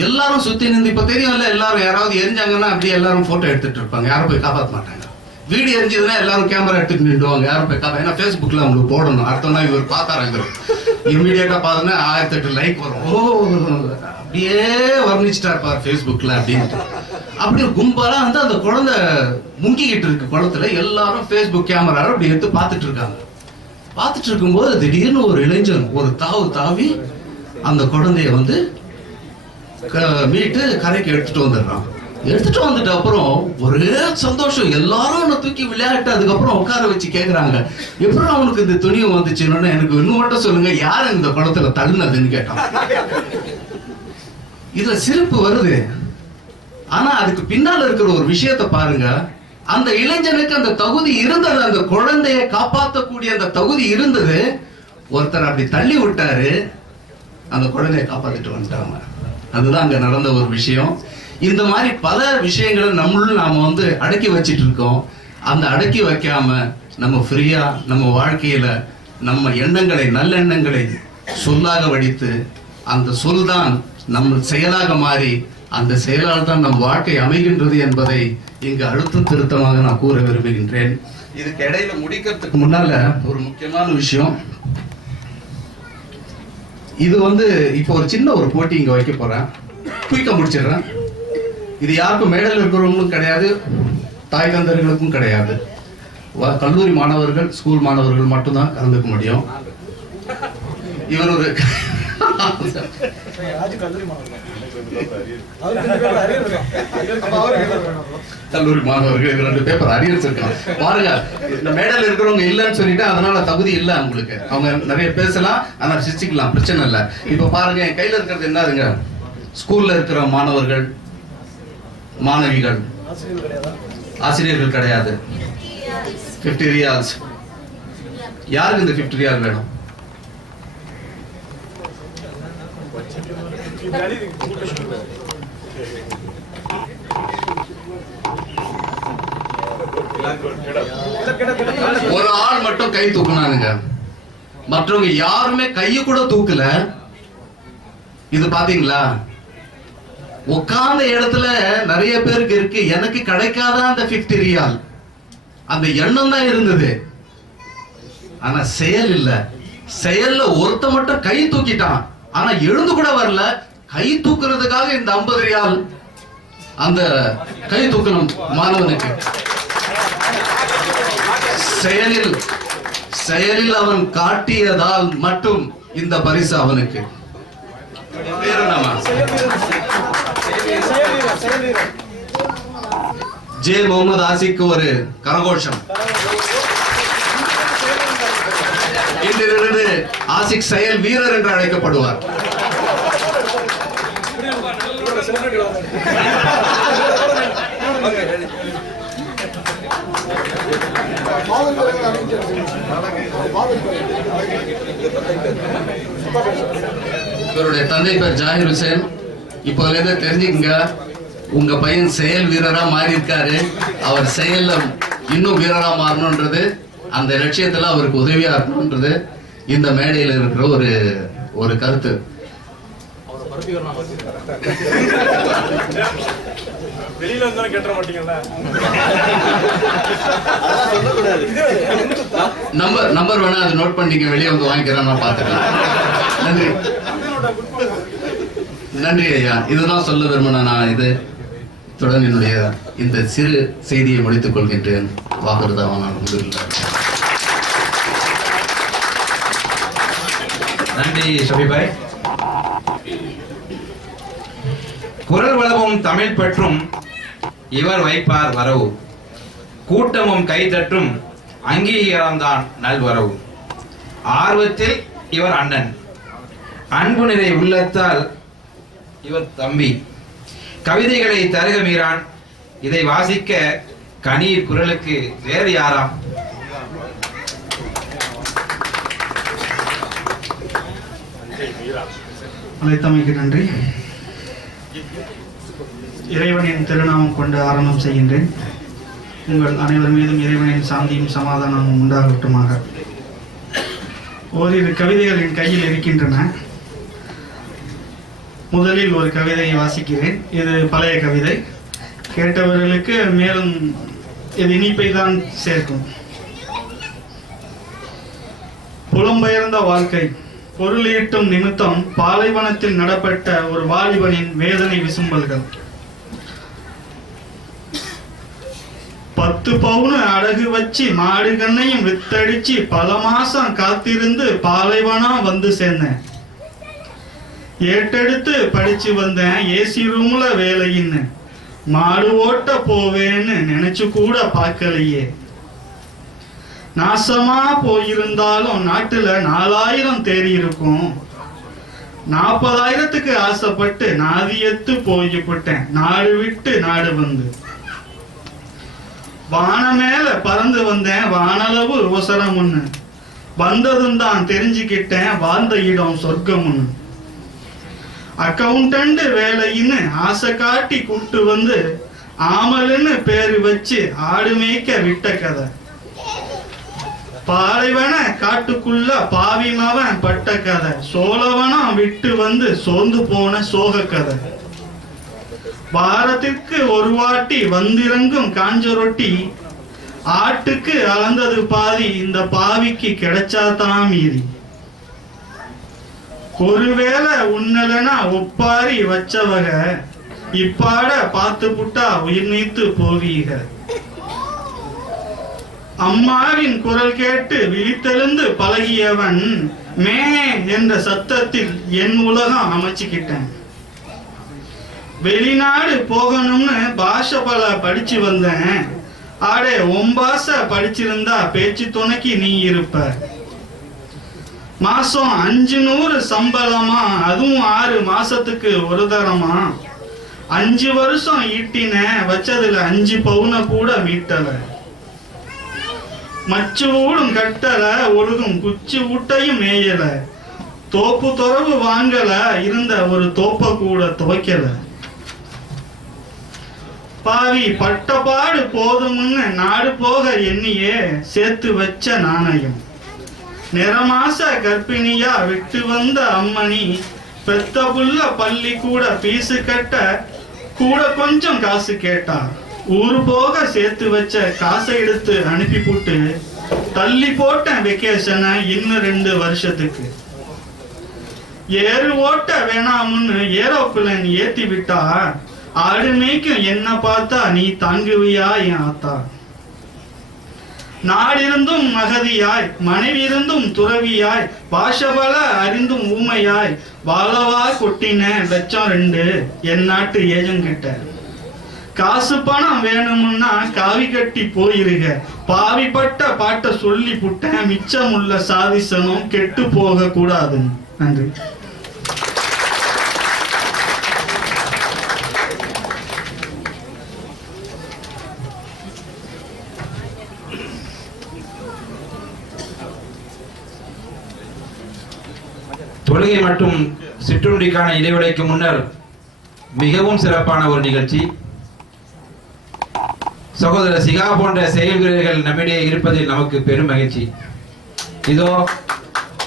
எல்லாரும் சுத்தி நின்று, இப்ப தெரியும்ல, எல்லாரும் யாராவது எரிஞ்சாங்கன்னா அப்படியே எல்லாரும் போட்டோ எடுத்துட்டு இருப்பாங்க. யாரும் போய் காப்பாற்ற மாட்டாங்க. வீடியோ எரிஞ்சதுன்னா எல்லாரும் கேமரா எடுத்துட்டு நின்றுவாங்க. யாரும் போய் ஏன்னா ஃபேஸ்புக்ல அவங்களுக்கு போடணும். அடுத்தவனா இவர் பார்த்தாராங்க, இமீடியட்டா பாருங்க 1008 லைக் வரும். ஓ, அப்படியே வர்ணிச்சுட்டா இருப்பார் ஃபேஸ்புக்ல அப்படின்ட்டு. அப்படி கும்பலா அந்த குழந்தை முங்கிக்கிட்டு இருக்கு குளத்துல. எல்லாரும் ஃபேஸ்புக் கேமரா அப்படி எடுத்து பார்த்துட்டு இருக்காங்க. பார்த்துட்டு இருக்கும்போது திடீர்னு ஒரு இளைஞன் ஒரு தாவி அந்த குழந்தைய மீட்டு கரைக்கு எடுத்துட்டு வந்துடுறான். எடுத்துட்டு வந்துட்டு அப்புறம் ஒரே சந்தோஷம். எல்லாரும் தூக்கி விளையாட்டு அதுக்கப்புறம் உட்கார வச்சு கேக்குறாங்க, எப்படி அவனுக்கு இந்த துணிவு வந்துச்சுன்னு. எனக்கு இன்னும் மட்டும் சொல்லுங்க, யாரு இந்த குளத்துல தள்ளுனதுன்னு கேட்டான். இதுல சிரிப்பு வருது. ஆனா அதுக்கு பின்னால இருக்கிற ஒரு விஷயத்தை பாருங்க. அந்த இளைஞனுக்கு அந்த தகுதி இருந்தது, அந்த குழந்தையை காப்பாற்றக்கூடிய அந்த தகுதி இருந்தது. ஒருத்தர் அப்படி தள்ளி விட்டாரு, அந்த குழந்தையை காப்பாத்திட்டு வந்துட்டாங்க. அதுதான் அங்க நடந்த ஒரு விஷயம். இந்த மாதிரி பல விஷயங்களை நாம அடக்கி வச்சிட்டு இருக்கோம். அந்த அடக்கி வைக்காம நம்ம ஃப்ரீயா நம்ம வாழ்க்கையில நம்ம எண்ணங்களை, நல்லெண்ணங்களை சொல்லாக வடித்து, அந்த சொல் தான் நம்ம செயலாக மாறி, அந்த செயலால் தான் நம் வாழ்க்கை அமைகின்றது என்பதை இங்கு அழுத்தம் திருத்தமாக நான் கூற விரும்புகின்றேன். இதுக்கு இடையில முடிக்கிறதுக்கு முன்னால ஒரு முக்கியமான விஷயம். இது இப்போ ஒரு சின்ன ஒரு போட்டி இங்க வைக்க போறேன். குயிக்கா முடிச்சிடுறேன். இது யாருக்கும் மேடையில் இருக்கிறவங்களும் கிடையாது, தாய் தந்தர்களுக்கும் கிடையாது. கல்லூரி மாணவர்கள், ஸ்கூல் மாணவர்கள் மட்டும்தான் கலந்துக்க முடியும். இவர் ஒரு கல்லூரி மாணவர்கள், இது 2 பேப்பர் அரியர்ஸ் இருக்காங்க. பாருங்க, இந்த மேடையில் இருக்கிறவங்க இல்லைன்னு சொல்லிட்டு அதனால தகுதி இல்லை அவங்களுக்கு. அவங்க நிறைய பேசலாம், ஆனா சிரிச்சுக்கலாம், பிரச்சனை இல்லை. இப்ப பாருங்க, என் கையில இருக்கிறது என்னதுங்க? ஸ்கூல்ல இருக்கிற மாணவர்கள், மாணவிகள், ஆசிரியர்கள் கிடையாது. 50 ரியால்ஸ். யாருக்கு இந்த 50 ரியால் வேணும்? ஒரு ஆள் மட்டும் கை தூக்குனானுங்க, மற்றவங்க யாருமே கையை கூட தூக்கல. இது பாத்தீங்களா? உட்கார்ந்த இடத்துல நிறைய பேருக்கு இருக்கு, எனக்கு கிடைக்காத அந்த 50 ரியால். அந்த எண்ணம் தான் இருந்தது, ஆனா செயல் இல்ல. செயல்ல ஒருத்த மட்டும் கை தூக்கிட்டான், ஆனா எழுந்து கூட வரல. கை தூக்குறதுக்காக இந்த 50 ரியால் அந்த கை தூக்கணும் மாணவனுக்கு. செயலில் அவன் காட்டியதால் மட்டும் இந்த பரிசு அவனுக்கு. ஜே முகமது ஆசிக்கு ஒரு கரகோஷம். இன்றிலிருந்து ஆசிக் செயல் வீரர் என்று அழைக்கப்படுவார். இவருடைய தந்தை பேர் ஜாகிர் ஹுசேன். இப்போதுல இருந்து தெரிஞ்சுக்கங்க, உங்க பையன் செயல் வீரரா மாறி இருக்காரு. அவர் செயல்ல இன்னும் வீரரா மாறணும்ன்றது, அந்த லட்சியத்துல அவருக்கு உதவியா இருக்கணும்ன்றது இந்த மேடையில் இருக்கிற ஒரு கருத்து. வெளியில வந்தாலும் கேட்ட மாட்டீங்கல்ல. நம்பர் வேணா அது நோட் பண்ணிக்க, வெளியே வந்து வாங்கிக்கிறேன், நான் பார்த்துக்கலாம். நன்றி நன்றி ஐயா. இதுதான் சொல்ல விரும்பினேன் நான். இது தொடர்ந்து என்னுடைய இந்த சிறு செய்தியை முடித்துக் கொள்கின்றேன். வாக்குறுதாவான நன்றி ஷபிபாய். குரல் வளமும் தமிழ் பற்றும் இவர் வைப்பார் வரவு, கூட்டமும் கைதற்றும் அங்கீகாரம்தான் நல்வரவு. ஆர்வத்தில் இவர் அண்ணன், அன்பு நிறை உள்ளத்தால் இவர் தம்பி. கவிதைகளை தருக மீரான், இதை வாசிக்க கணீர் குரலுக்கு வேறு யாராம்? அழைத்தமைக்கு நன்றி. இறைவனின் திருநாமம் கொண்டு ஆரம்பம் செய்கின்றேன். உங்கள் அனைவர் மீதும் இறைவனின் சாந்தியும் சமாதானமும் உண்டாகட்டுமாக. ஓரிரு கவிதைகள் என் கையில் இருக்கின்றன. முதலில் ஒரு கவிதையை வாசிக்கிறேன். இது பழைய கவிதை. கேட்டவர்களுக்கு மேலும் இது இனிப்பை தான் சேர்க்கும். புலம்பெயர்ந்த வாழ்க்கை, பொருளீட்டும் நிமித்தம் பாலைவனத்தில் நடப்பட்ட ஒரு வாலிபனின் வேதனை விசும்பல்கள். 10 பவுன் அடகு வச்சு மாடு கண்ணையும் வித்தடிச்சு பல மாசம் காத்திருந்து பாலைவனம் வந்து சேர்ந்தேன். ஏட்டெடுத்து படிச்சு வந்தேன் ஏசி ரூம்ல வேலையின்னு. மாடு ஓட்ட போவேன்னு நினைச்சு கூட பார்க்கலையே. நாசமா போயிருந்தாலும் நாட்டுல 4000 தேறி இருக்கும். 40,000க்கு ஆசைப்பட்டு நாதியத்து போய்விட்டேன் நாடு விட்டு நாடு வந்து. வான மேல பறந்து வந்தேன் வானளவு அவசரம் ஒண்ணு. வந்ததும் தான் தெரிஞ்சுக்கிட்டேன் வாழ்ந்த இடம் சொர்க்கம் ஒண்ணு. அக்கவுண்டன்ட் வேலைன்னு ஆசை காட்டி கூட்டு வந்து ஆமலுன்னு பேரு வச்சு ஆடு மேய்க்க விட்ட கதை. பாலைவன காட்டுக்குள்ள பாவிமவன் பட்ட கதை. சோழவனம் விட்டு வந்து சோர்ந்து போன சோக கதை. வாரத்திற்கு ஒரு வாட்டி வந்திறங்கும் காஞ்ச ரொட்டி. ஆட்டுக்கு அளந்தது பாதி, இந்த பாவிக்கு கிடைச்சாதான் மீதி. ஒருவேளை உன்னலனா ஒப்பாரி வச்சவக, இப்பாட பார்த்து புட்டா உயிர் நீத்து போவீக. அம்மாவின் குரல் கேட்டு விழித்தெழுந்து பழகியவன் மே என்ற சத்தத்தில் என் உலகம் அமைச்சுக்கிட்டேன். வெளிநாடு போகணும்னு பாஷை பல படிச்சு வந்தேன். ஆடே ஒம்பாச படிச்சிருந்தா பேச்சு துணைக்கு நீ இருப்ப. மாசம் 500 சம்பளமா, அதுவும் 6 மாசத்துக்கு ஒரு தரமா. 5 வருஷம் ஈட்டின வச்சதுல 5 பவுன கூட மீட்டல. மச்சு ஊடும் கட்டல, ஒழுகும் குச்சி ஊட்டையும் மேயல. தோப்பு துறவு வாங்கல, இருந்த ஒரு தோப்ப கூட துவைக்கல. பாவி பட்டபாடு போதும்னு நாடு போக எண்ணியே சேர்த்து வச்ச நாணயம். நிறமாச கர்ப்பிணியா விட்டு வந்த அம்மணி, பெத்த புள்ள பள்ளி கூட பீசு கட்ட கூட கொஞ்சம் காசு கேட்டா. ஊரு போக சேர்த்து வச்ச காசை எடுத்து அனுப்பி போட்டு தள்ளி போட்ட வெக்கேஷனை இன்னும் 2 வருஷத்துக்கு. ஏறு ஓட்ட வேணாம்னு ஏரோப்ளேன் ஏத்தி விட்டா. ஆடு மேய்க்கும் என்ன பார்த்தா நீ தாங்குவியா என் ஆத்தா. நாடிருந்தும் மகதியாய், மனைவி இருந்தும் துறவியாய், பாஷபல அறிந்தும் ஊமையாய், வாழவா கொட்டின 1,2,000 என் நாட்டு ஏஜங்கிட்ட. காசு பணம் வேணும்னா காவி கட்டி போயிருக. பாவிப்பட்ட பாட்ட சொல்லி புட்டேன், மிச்சமுள்ள சாதிசனம் கெட்டு போக கூடாது. நன்றி. தொழுகை மற்றும் சிற்றுண்டிக்கான இடைவெளிக்கு முன்னர் மிகவும் சிறப்பான ஒரு நிகழ்ச்சி. சகோதரர் சிகா போன்ற செயல் வீரர்கள் நம்மிடையே இருப்பதில் நமக்கு பெரும் மகிழ்ச்சி. இதோ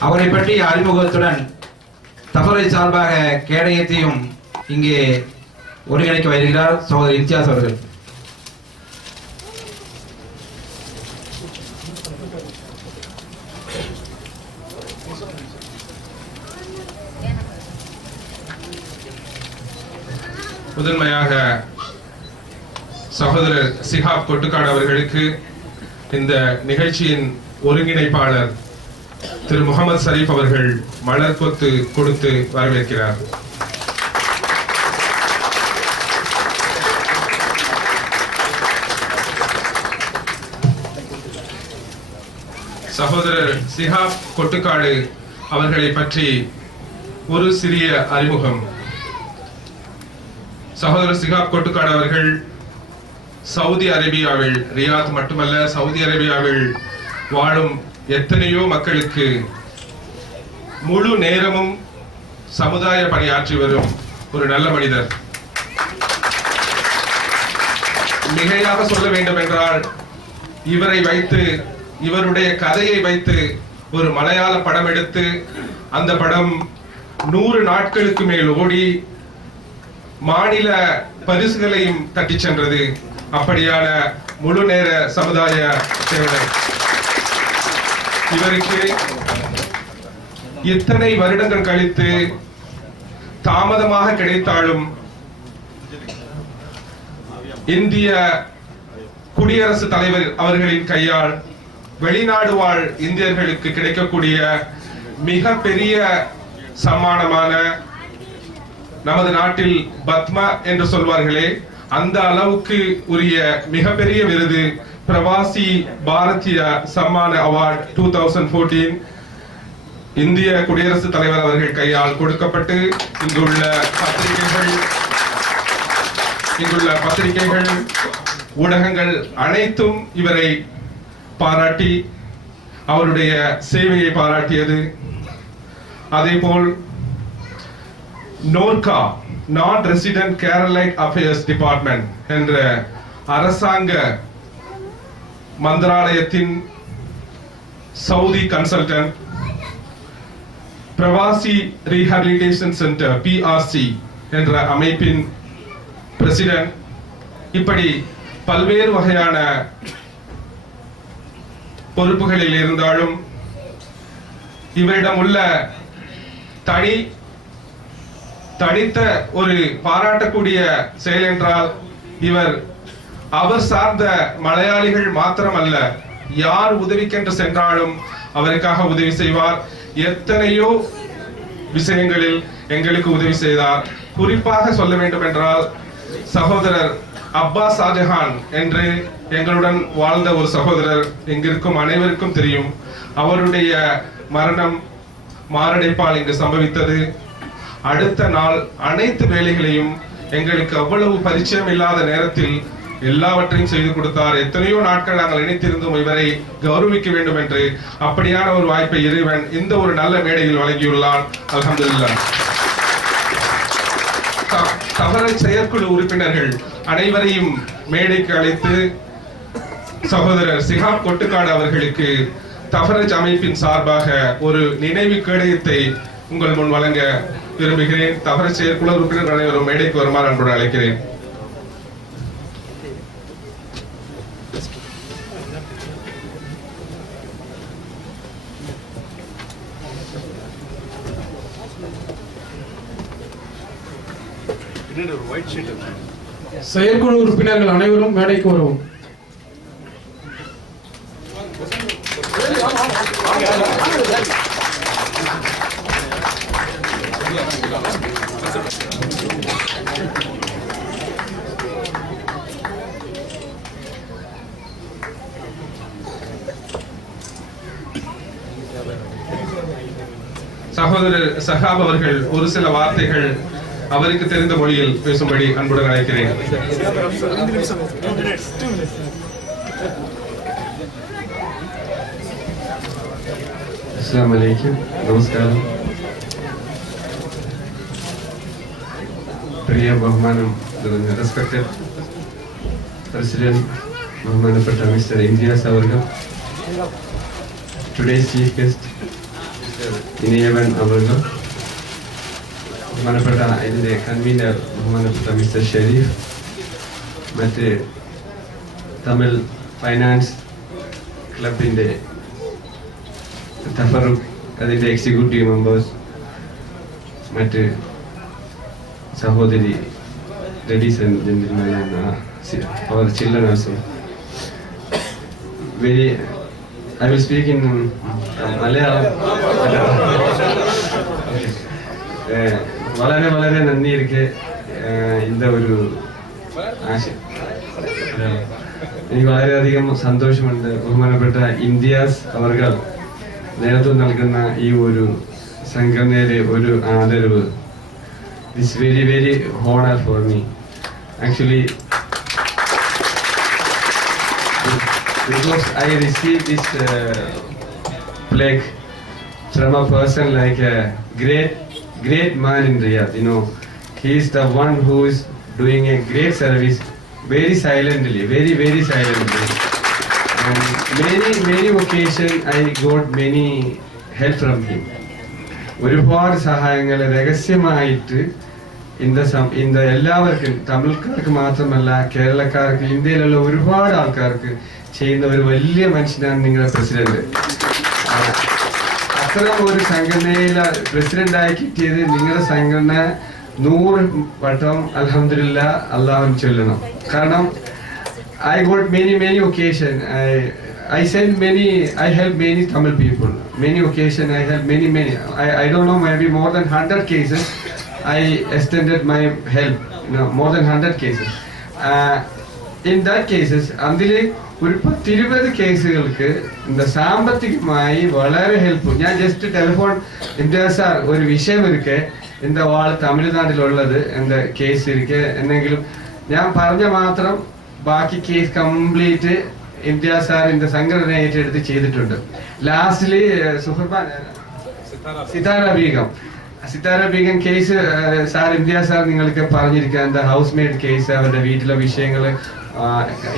அவரை பற்றிய அறிமுகத்துடன் தஃபரை சார்பாக கேடயத்தையும் இங்கே ஒருங்கிணைக்க வருகிறார் சகோதரர் இம்தியாஸ் அவர்கள். முதன்மையாக சகோதரர் சிஹாப் கொட்டுக்காடு அவர்களுக்கு இந்த நிகழ்ச்சியின் ஒருங்கிணைப்பாளர் திரு முகமது ஷரீப் அவர்கள் மலர் கொத்து கொடுத்து வரவேற்கிறார். சகோதரர் சிஹாப் கொட்டுக்காடு அவர்களை பற்றி ஒரு சிறிய அறிமுகம். சகோதரர் சிஹாப் கொட்டுக்காடு அவர்கள் சவுதி அரேபியாவில் ரியாத் மட்டுமல்ல சவுதி அரேபியாவில் வாழும் எத்தனையோ மக்களுக்கு முழு நேரமும் சமுதாய பணியாற்றி வரும் ஒரு நல்ல மனிதர். மிகையாக சொல்ல வேண்டும் என்றால் இவரை வைத்து இவருடைய கதையை வைத்து ஒரு மலையாள படம் எடுத்து அந்த படம் 100 நாட்களுக்கு மேல் ஓடி மாநில பரிசுகளையும் தட்டி சென்றது. அப்படியான முழு நேர சமுதாய சேவை இவருக்கு இத்தனை வருடங்கள் கழித்து தாமதமாக கிடைத்தாலும் இந்திய குடியரசுத் தலைவர் அவர்களின் கையால் வெளிநாடு வாழ் இந்தியர்களுக்கு கிடைக்கக்கூடிய மிக பெரிய சம்மானமான நமது நாட்டில் பத்மா என்று சொல்வார்களே அந்த அளவுக்கு உரிய மிகப்பெரிய விருது பிரவாசி பாரதிய சம்மான அவார்ட் 2014 இந்திய குடியரசுத் தலைவர் அவர்கள் கையால் கொடுக்கப்பட்டு இங்குள்ள பத்திரிகைகள் ஊடகங்கள் அனைத்தும் இவரை பாராட்டி அவருடைய சேவையை பாராட்டியது. அதேபோல் நோர்கா நான் ரெசிடென்ட் கேரளைட் அஃபேர்ஸ் டிபார்ட்மெண்ட் என்ற அரசாங்க மந்திராலயத்தின் Saudi consultant, Pravasi rehabilitation centre PRC என்ற அமைப்பின் பிரசிடென்ட், இப்படி பல்வேறு வகையான பொறுப்புகளில் இருந்தாலும் இவரிடம் உள்ள தனித்த ஒரு பாராட்டக்கூடிய செயல் என்றால் இவர் அவர் சார்ந்த மலையாளிகள் மாத்திரமல்ல யார் உதவிக்கென்று சென்றாலும் அவருக்காக உதவி செய்வார். எத்தனையோ விஷயங்களில் எங்களுக்கு உதவி செய்தார். குறிப்பாக சொல்ல வேண்டும் என்றால் சகோதரர் அப்பாஸ் ஷாஜஹான் என்று எங்களுடன் வாழ்ந்த ஒரு சகோதரர் எங்கிருக்கும் அனைவருக்கும் தெரியும். அவருடைய மரணம் மாரடைப்பால் இங்கு சம்பவித்தது. அடுத்த நாள் அனைத்து வேலைகளையும் எங்களுக்கு அவ்வளவு பரிச்சயம் இல்லாத நேரத்தில் எல்லாவற்றையும் செய்து கொடுத்தார். எத்தனையோ நாட்கள் நாங்கள் நினைத்திருந்தோம் இவரை கௌரவிக்க வேண்டும் என்று. அப்படியான ஒரு வாய்ப்பை இறைவன் இந்த ஒரு நல்ல மேடையில் வழங்கியுள்ளார். அல்ஹம்துலில்லாஹ். தவறை செயற்குழு உறுப்பினர்கள் அனைவரையும் மேடைக்கு அழைத்து சகோதரர் சிஹாப் கொட்டுக்காடு அவர்களுக்கு தஃபரஜ் அமைப்பின் சார்பாக ஒரு நினைவு கேடயத்தை உங்கள் முன் வழங்க விரும்புகிறேன். தஃபரஜ் செயற்குழு உறுப்பினர்கள் அனைவரும் மேடைக்கு வருமாறு அன்புடன் அழைக்கிறேன். செயற்குழு உறுப்பினர்கள் அனைவரும் மேடைக்கு வரவும். சகோதரர் சஹாப் அவர்கள் ஒரு சில வார்த்தைகள் அவருக்கு தெரிந்த மொழியில் பேசும்படி அன்புடன் அழைக்கிறேன். அஸ்ஸலாமு அலைக்கும், நமஸ்காரம். പ്രിയ ബഹുമാനം നിറഞ്ഞ റെസ്പെക്റ്റഡ് പ്രസിഡന്റ് ബഹുമാനപ്പെട്ട മിസ്റ്റർ ഇംതിയാസ് അവർകൾ, today's chief guest mister Iniyavan അവർകൾ, ബഹുമാനപ്പെട്ട ഇതിൻ്റെ കൺവീനർ ബഹുമാനപ്പെട്ട മിസ്റ്റർ ഷെരീഫ്, മറ്റ് തമിഴ് ഫൈനാൻസ് ക്ലബിൻ്റെ തഫറുഖ്, അതിൻ്റെ എക്സിക്യൂട്ടീവ് മെമ്പേഴ്സ്, മറ്റ് സഹോദരി, ladies and gentlemen and our children also. I will speak in Malayalam. വളരെ വളരെ നന്ദി ഇരിക്കെ இந்த ഒരു ആശയം എനിക്ക് വളരെയധികം സന്തോഷമുണ്ട്. ബഹുമാനപ്പെട്ട ഇന്ത്യാസ് അവർകൾ നേതൃത്വം നൽകുന്ന ഈ ഒരു സംഘടനയുടെ ഒരു ആദരവ് it's very very honour for me. Actually because I received this plaque from a person like a great man in Riyadh. You know, he is the one who is doing a great service very silently, very silently. And many occasions I got many help from him. ഒരുപാട് സഹായങ്ങൾ രഹസ്യമായിട്ട് ഇന്ത എല്ലാവർക്കും, തമിഴ്ക്കാർക്ക് മാത്രമല്ല കേരളക്കാർക്ക്, ഇന്ത്യയിലുള്ള ഒരുപാട് ആൾക്കാർക്ക് ചെയ്യുന്ന ഒരു വലിയ മനുഷ്യനാണ് നിങ്ങളുടെ പ്രസിഡന്റ്. അത്തരം ഒരു സംഘടനയിലെ പ്രസിഡന്റായി കിട്ടിയത് നിങ്ങളുടെ സംഘടന 100 വട്ടം അൽഹംദുലില്ലാ അല്ലാഹുവിന് ചൊല്ലണം. കാരണം I got many occasion. I sent many, I helped many Tamil people. Many occasion I helped many. I don't know, maybe more than 100 cases I extended my help. You know, more than 100 cases. In that cases, അതില് ഒരു 10-20 കേസുകൾക്ക് இந்த സാമ്പത്തികമായി വളരെ help. ഞാൻ just telephone Imtiaz sir ഒരു വിഷയം ഇരിക്കെ இந்த ആൾ തമിഴ്നാട്ടിലുള്ളത് இந்த കേസ് ഇരിക്കെ എന്നെങ്കിലും ഞാൻ പറഞ്ഞ മാത്രം ബാക്കി കേസ് കംപ്ലീറ്റ് ഇംതിയാസ് സാർ இந்த സംഘടന ഏറ്റെടുത്ത് ചെയ്തിട്ടുണ്ട്. ലാസ്റ്റില് Sithara Begum case sir Imtiaz sir നിങ്ങൾക്ക് പറഞ്ഞിരിക്കുക, എന്താ ഹൗസ് മെയ്ഡ് കേസ്, അവരുടെ വീട്ടിലെ വിഷയങ്ങള്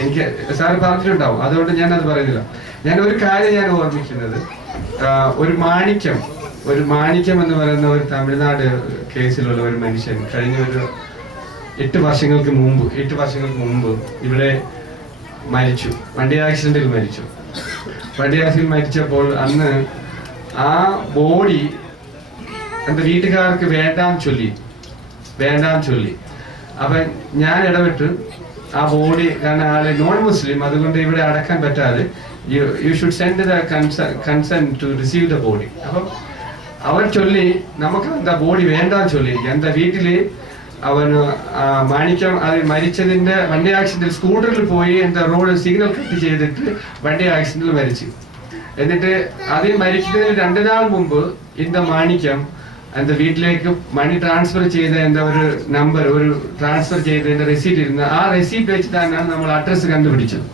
എനിക്ക് സാർ പറഞ്ഞിട്ടുണ്ടാവും, അതുകൊണ്ട് ഞാൻ അത് പറയുന്നില്ല. ഞാൻ ഒരു കാര്യം ഞാൻ ഓർമ്മിക്കുന്നത്, ഒരു മാണിക്യം എന്ന് പറയുന്ന ഒരു തമിഴ്നാട് കേസിലുള്ള ഒരു മനുഷ്യൻ കഴിഞ്ഞ ഒരു 8 വർഷങ്ങൾക്ക് മുമ്പ് ഇവിടെ മരിച്ചു. വണ്ടി ആക്സിഡന്റിൽ മരിച്ചപ്പോൾ അന്ന് ആ ബോഡി എന്റെ വീട്ടുകാർക്ക് വേണ്ടാൻ ചൊല്ലി. അപ്പൊ ഞാൻ ഇടപെട്ട് ആ ബോഡി, കാരണം ആള് നോൺ മുസ്ലിം, അതുകൊണ്ട് ഇവിടെ അടക്കാൻ പറ്റാതെ you should send the consent to receive the body. അപ്പം അവർ ചൊല്ലി നമുക്ക് എന്താ ബോഡി വേണ്ടാന്ന് ചൊല്ലിയിരിക്കുക. എന്താ വീട്ടില് അവന് മാണിക്യം അത് മരിച്ചതിന്റെ വണ്ടി ആക്സിഡന്റിൽ സ്കൂട്ടറിൽ പോയി എന്താ റോഡ് സിഗ്നൽ കട്ട് ചെയ്തിട്ട് വണ്ടി ആക്സിഡന്റിൽ മരിച്ചു. എന്നിട്ട് അതിൽ മരിക്കുന്നതിന് 2 നാൾ മുമ്പ് இந்த മാണിക്യം എന്താ വീട്ടിലേക്ക് മണി ട്രാൻസ്ഫർ ചെയ്ത എന്താ ഒരു നമ്പർ, ഒരു ട്രാൻസ്ഫർ ചെയ്തതിന്റെ റെസീപ്റ്റ് ഇരുന്ന് ആ റെസീപ്റ്റ് വെച്ച് തന്നെയാണ് നമ്മൾ അഡ്രസ് കണ്ടുപിടിച്ചത്.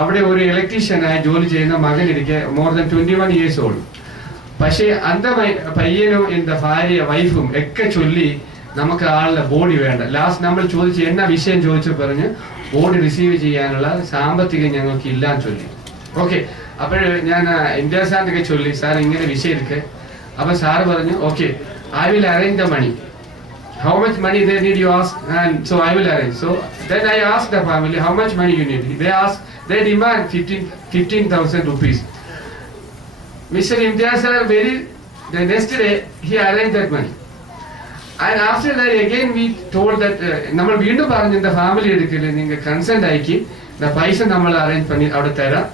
അവിടെ ഒരു ഇലക്ട്രീഷ്യനായി ജോലി ചെയ്യുന്ന മകൻ ഇരിക്കെ മോർ ദാൻ 21 years old. പക്ഷേ അന്ത പയ്യനും എന്താ ഭാര്യ വൈഫും ഒക്കെ ചൊല്ലി നമുക്ക് ആളുടെ ബോഡി വേണ്ട. ലാസ്റ്റ് നമ്മൾ ചോദിച്ചു എന്നാ വിഷയം ചോദിച്ചു പറഞ്ഞ് ബോഡി റിസീവ് ചെയ്യാനുള്ള സാമ്പത്തികം ഞങ്ങൾക്ക് ഇല്ലാന്ന് ചൊല്ലി. ഓക്കെ, അപ്പോൾ ഞാൻ ഇംതിയാസ് സാറിനൊക്കെ ചൊല്ലി, സാർ ഇങ്ങനെ വിഷയം ഇരിക്കെ. അപ്പൊ സാറ് പറഞ്ഞു okay, I will arrange the money. How much money they need, you ask, and so I will arrange. So then I asked the family, how much money you need? They demand 15,000 rupees. Mr. Imtiaz sir, the next day he arranged that money. And after that again we told that നമ്മൾ വീണ്ടും പറഞ്ഞു the family എടുക്കില്ല, നിങ്ങൾ consent ആക്കി പൈസ നമ്മൾ arrange പണി അവിടെ തരാം.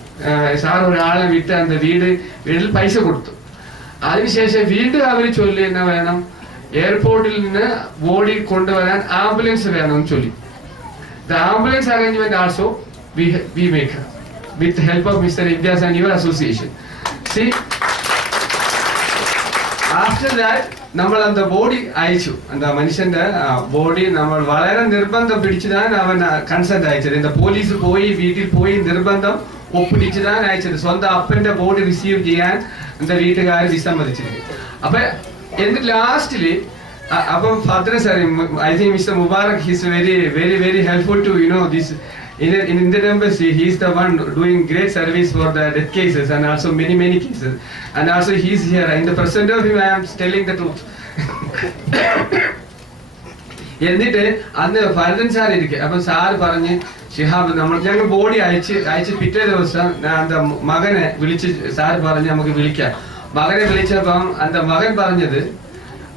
സാർ ഒരാളെ വിട്ട് அந்த വീട്ടിൽ പൈസ കൊടുത്തു. അതിനുശേഷം വീണ്ടും അവർ ചൊല്ലി എന്നാ വേണം, എയർപോർട്ടിൽ നിന്ന് ബോഡി കൊണ്ടുവരാൻ ആംബുലൻസ് വേണമെന്ന് ചൊല്ലി. The ambulance arrangement also we make with the help of Mr. Imtiaz and your association. See, after that നമ്മൾ அந்த ബോഡി അയച്ചു. എന്താ മനുഷ്യന്റെ ബോഡി നമ്മൾ വളരെ നിർബന്ധം പിടിച്ചതാണ് അവൻ കൺസെന്റ് അയച്ചത്. എന്താ പോലീസ് പോയി വീട്ടിൽ പോയി നിർബന്ധം ഒപ്പിടിച്ചതാണ് അയച്ചത്. സ്വന്തം അപ്പന്റെ ബോഡി റിസീവ് ചെയ്യാൻ എന്താ വീട്ടുകാർ വിസമ്മതിച്ചത്. അപ്പൊ എന്നിട്ട് ലാസ്റ്റില് അപ്പം father sir, I think mister Mubarak his very helpful to this in Indian embassy, he is the one doing great service for the death cases and also many cases. And also he is here. In the present of him, I am telling the truth. എന്നിട്ട് അന്ന് Bharathan sir ഇരിക്കെ അപ്പൊ sir പറഞ്ഞ് ഷിഹാബ് ഞങ്ങൾ body അയച്ച് പിറ്റേ ദിവസം എന്താ മകനെ വിളിച്ച് സാർ പറഞ്ഞ് നമുക്ക് വിളിക്കാം. മകനെ വിളിച്ചപ്പം എന്താ മകൻ പറഞ്ഞത്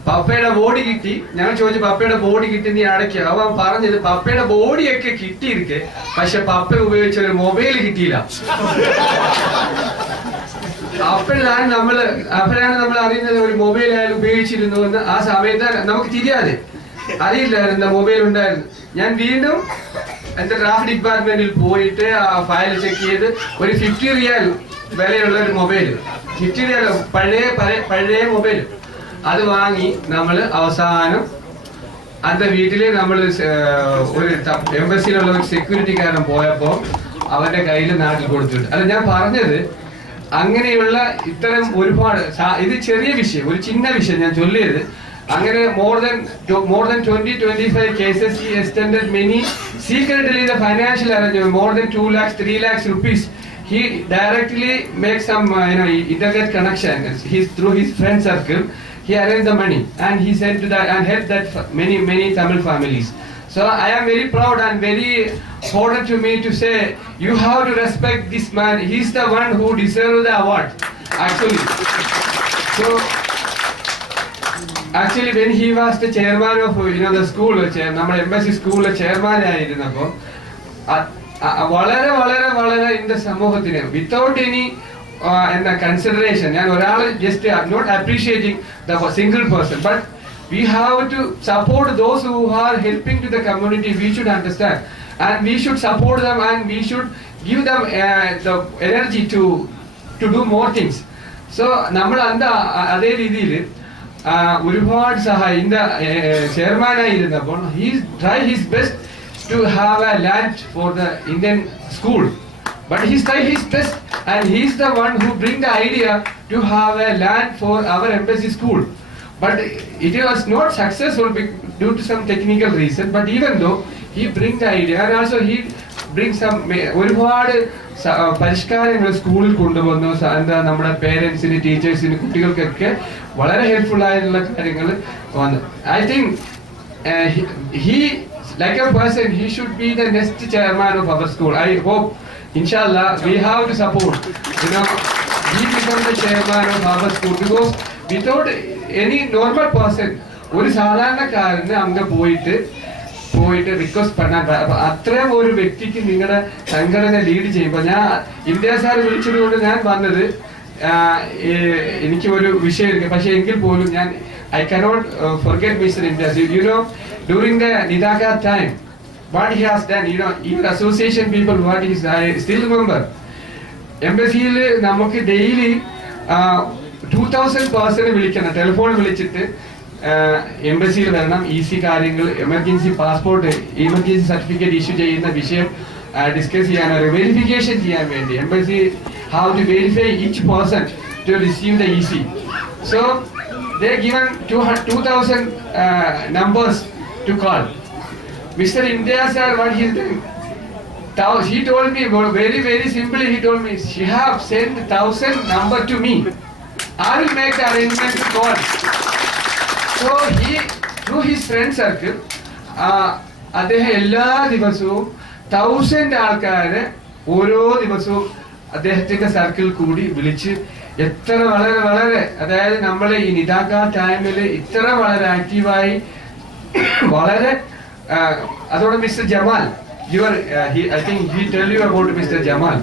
പപ്പയുടെ ബോഡി കിട്ടി. ഞങ്ങൾ ചോദിച്ചു പപ്പയുടെ ബോഡി കിട്ടി നീ അടയ്ക്കുക. അവൻ പറഞ്ഞത് പപ്പയുടെ ബോഡിയൊക്കെ കിട്ടിയിരിക്കെ പക്ഷെ പപ്പ ഉപയോഗിച്ച ഒരു മൊബൈൽ കിട്ടിയില്ല. അപ്പോഴാണ് നമ്മൾ അറിയുന്നത് ഒരു മൊബൈൽ അയാൾ ഉപയോഗിച്ചിരുന്നു എന്ന്. ആ സമയത്ത് നമുക്ക് തിരിയാതെ അറിയില്ലായിരുന്നു മൊബൈൽ ഉണ്ടായിരുന്നു. ഞാൻ വീണ്ടും എന്റെ ട്രാഫിക് ഡിപ്പാർട്ട്മെന്റിൽ പോയിട്ട് ആ ഫയൽ ചെക്ക് ചെയ്ത് ഒരു 50 റിയാൽ വിലയുള്ള ഒരു മൊബൈൽ, 50 റിയാൽ പഴയ മൊബൈൽ, അത് വാങ്ങി നമ്മൾ അവസാനം അന്റെ വീട്ടില് നമ്മൾ ഒരു എംബസിയിലുള്ള ഒരു സെക്യൂരിറ്റിക്കാരൻ പോയപ്പോ അവന്റെ കയ്യിൽ നാട്ടിൽ കൊടുത്തിട്ട്. അല്ല ഞാൻ പറഞ്ഞത് അങ്ങനെയുള്ള ഇത്തരം ഒരുപാട് ഇത് ചെറിയ വിഷയം, ഒരു ചിന്ന വിഷയം ഞാൻ ചൊല്ലിയത്. അങ്ങനെ more than 20-25 cases he extended many secretly the financial arrangement, more than 2 lakhs 3 lakhs rupees. He directly makes some internet connection. He's through his friend circle. He arranged the money and he sent to that and helped that many Tamil families. So I am very proud and very honored to me to say you have to respect this man. He's the one who deserves the award actually. So actually when he was the chairman of the school, നമ്മുടെ embassy സ്കൂളിലെ chairman ആയിരുന്നപ്പോ വളരെ ഇന്ന സമൂഹത്തിന് without any എന്ന consideration ഞാൻ ഒരാൾ just not appreciating the single person but we have to support those who are helping to the community. We should understand and we should support them and we should give them the energy to do more things. So നമ്മൾ അതേ രീതിയിൽ ഒരുപാട് സഹായം ഇന്ന ചെയർമാനായിരുന്നപ്പോൾ he tried his best to have a land for the Indian school, but he tried his best and he is the one who bring the idea to have a land for our embassy school. But it was not successful due to some technical reason. But even though he bring the idea and also he bring some ഒരുപാട് പരിഷ്കാരങ്ങൾ സ്കൂളിൽ കൊണ്ടുവന്നു. എന്താ നമ്മുടെ പേരൻസിന് ടീച്ചേഴ്സിന് കുട്ടികൾക്കൊക്കെ വളരെ helpful ആയിട്ടുള്ള കാര്യങ്ങൾ വന്നു. I think he like a person he should be the next chairman of our school. I hope inshallah we have to support he become the chairman of our school because without any normal person ഒരു സാധാരണക്കാരന് അങ്ങ് പോയിട്ട് request பண்ணാൻ അത്രയും ഒരു വ്യക്തിക്ക് നിങ്ങളുടെ സംഘടന lead ചെയ്യുമ്പോൾ ഞാൻ ഇന്ത്യ സാർ വിളിച്ചത് കൊണ്ട് ഞാൻ വന്നത് എനിക്ക് ഒരു വിഷയം പക്ഷെ എങ്കിൽ പോലും ഞാൻ I cannot forget Mr. Indias. During the Nidaka time what he has done, even association people what he is, I still remember embassy നമുക്ക് ഡെയിലി 2000 പേഴ്സണെ വിളിക്കണം, ടെലിഫോൺ വിളിച്ചിട്ട് എംബസിയിൽ വരണം, ഈസി കാര്യങ്ങൾ, emergency passport, emergency certificate issue ചെയ്യുന്ന വിഷയം discuss ചെയ്യാൻ, വെരിഫിക്കേഷൻ ചെയ്യാൻ വേണ്ടി embassy have to verify each person to receive the EC. So they given 2000 numbers to call. Mr. India sir, what he is doing, he told me very simply, he told me she have sent 1000 number to me, I will make the arrangement to call. So he through his friend circle അദ്ദേഹം എല്ലാ ദിവസവും 1000 ആൾക്കാരെ ഓരോ ദിവസവും അദ്ദേഹത്തിന്റെ circle കൂടി വിളിച്ച് എത്ര വളരെ അതായത് നമ്മൾ ഈ നിദാക ടൈമിൽ ഇത്ര വളരെ ആക്റ്റീവായി വളരെ അതോടെ mister Jamal I think he tell you about Mr. Jamal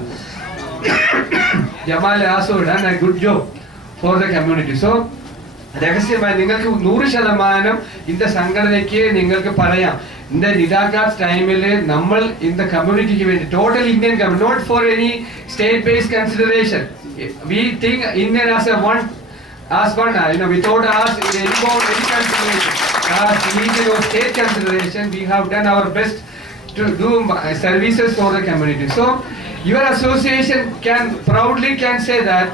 also done a good job for the community. So രഹസ്യമായി നിങ്ങൾക്ക് 100% ഇന്ന സംഘടനയ്ക്ക് നിങ്ങൾക്ക് പറയാം ഇന്ന നിദാക ടൈമിൽ നമ്മൾ ഇന്ന കമ്മ്യൂണിറ്റിക്ക് വേണ്ടി total Indian community, not for any state based consideration. We think Indian as one, without us any consideration, as region or state consideration, we have done our best to do services for the community. So your association can proudly say that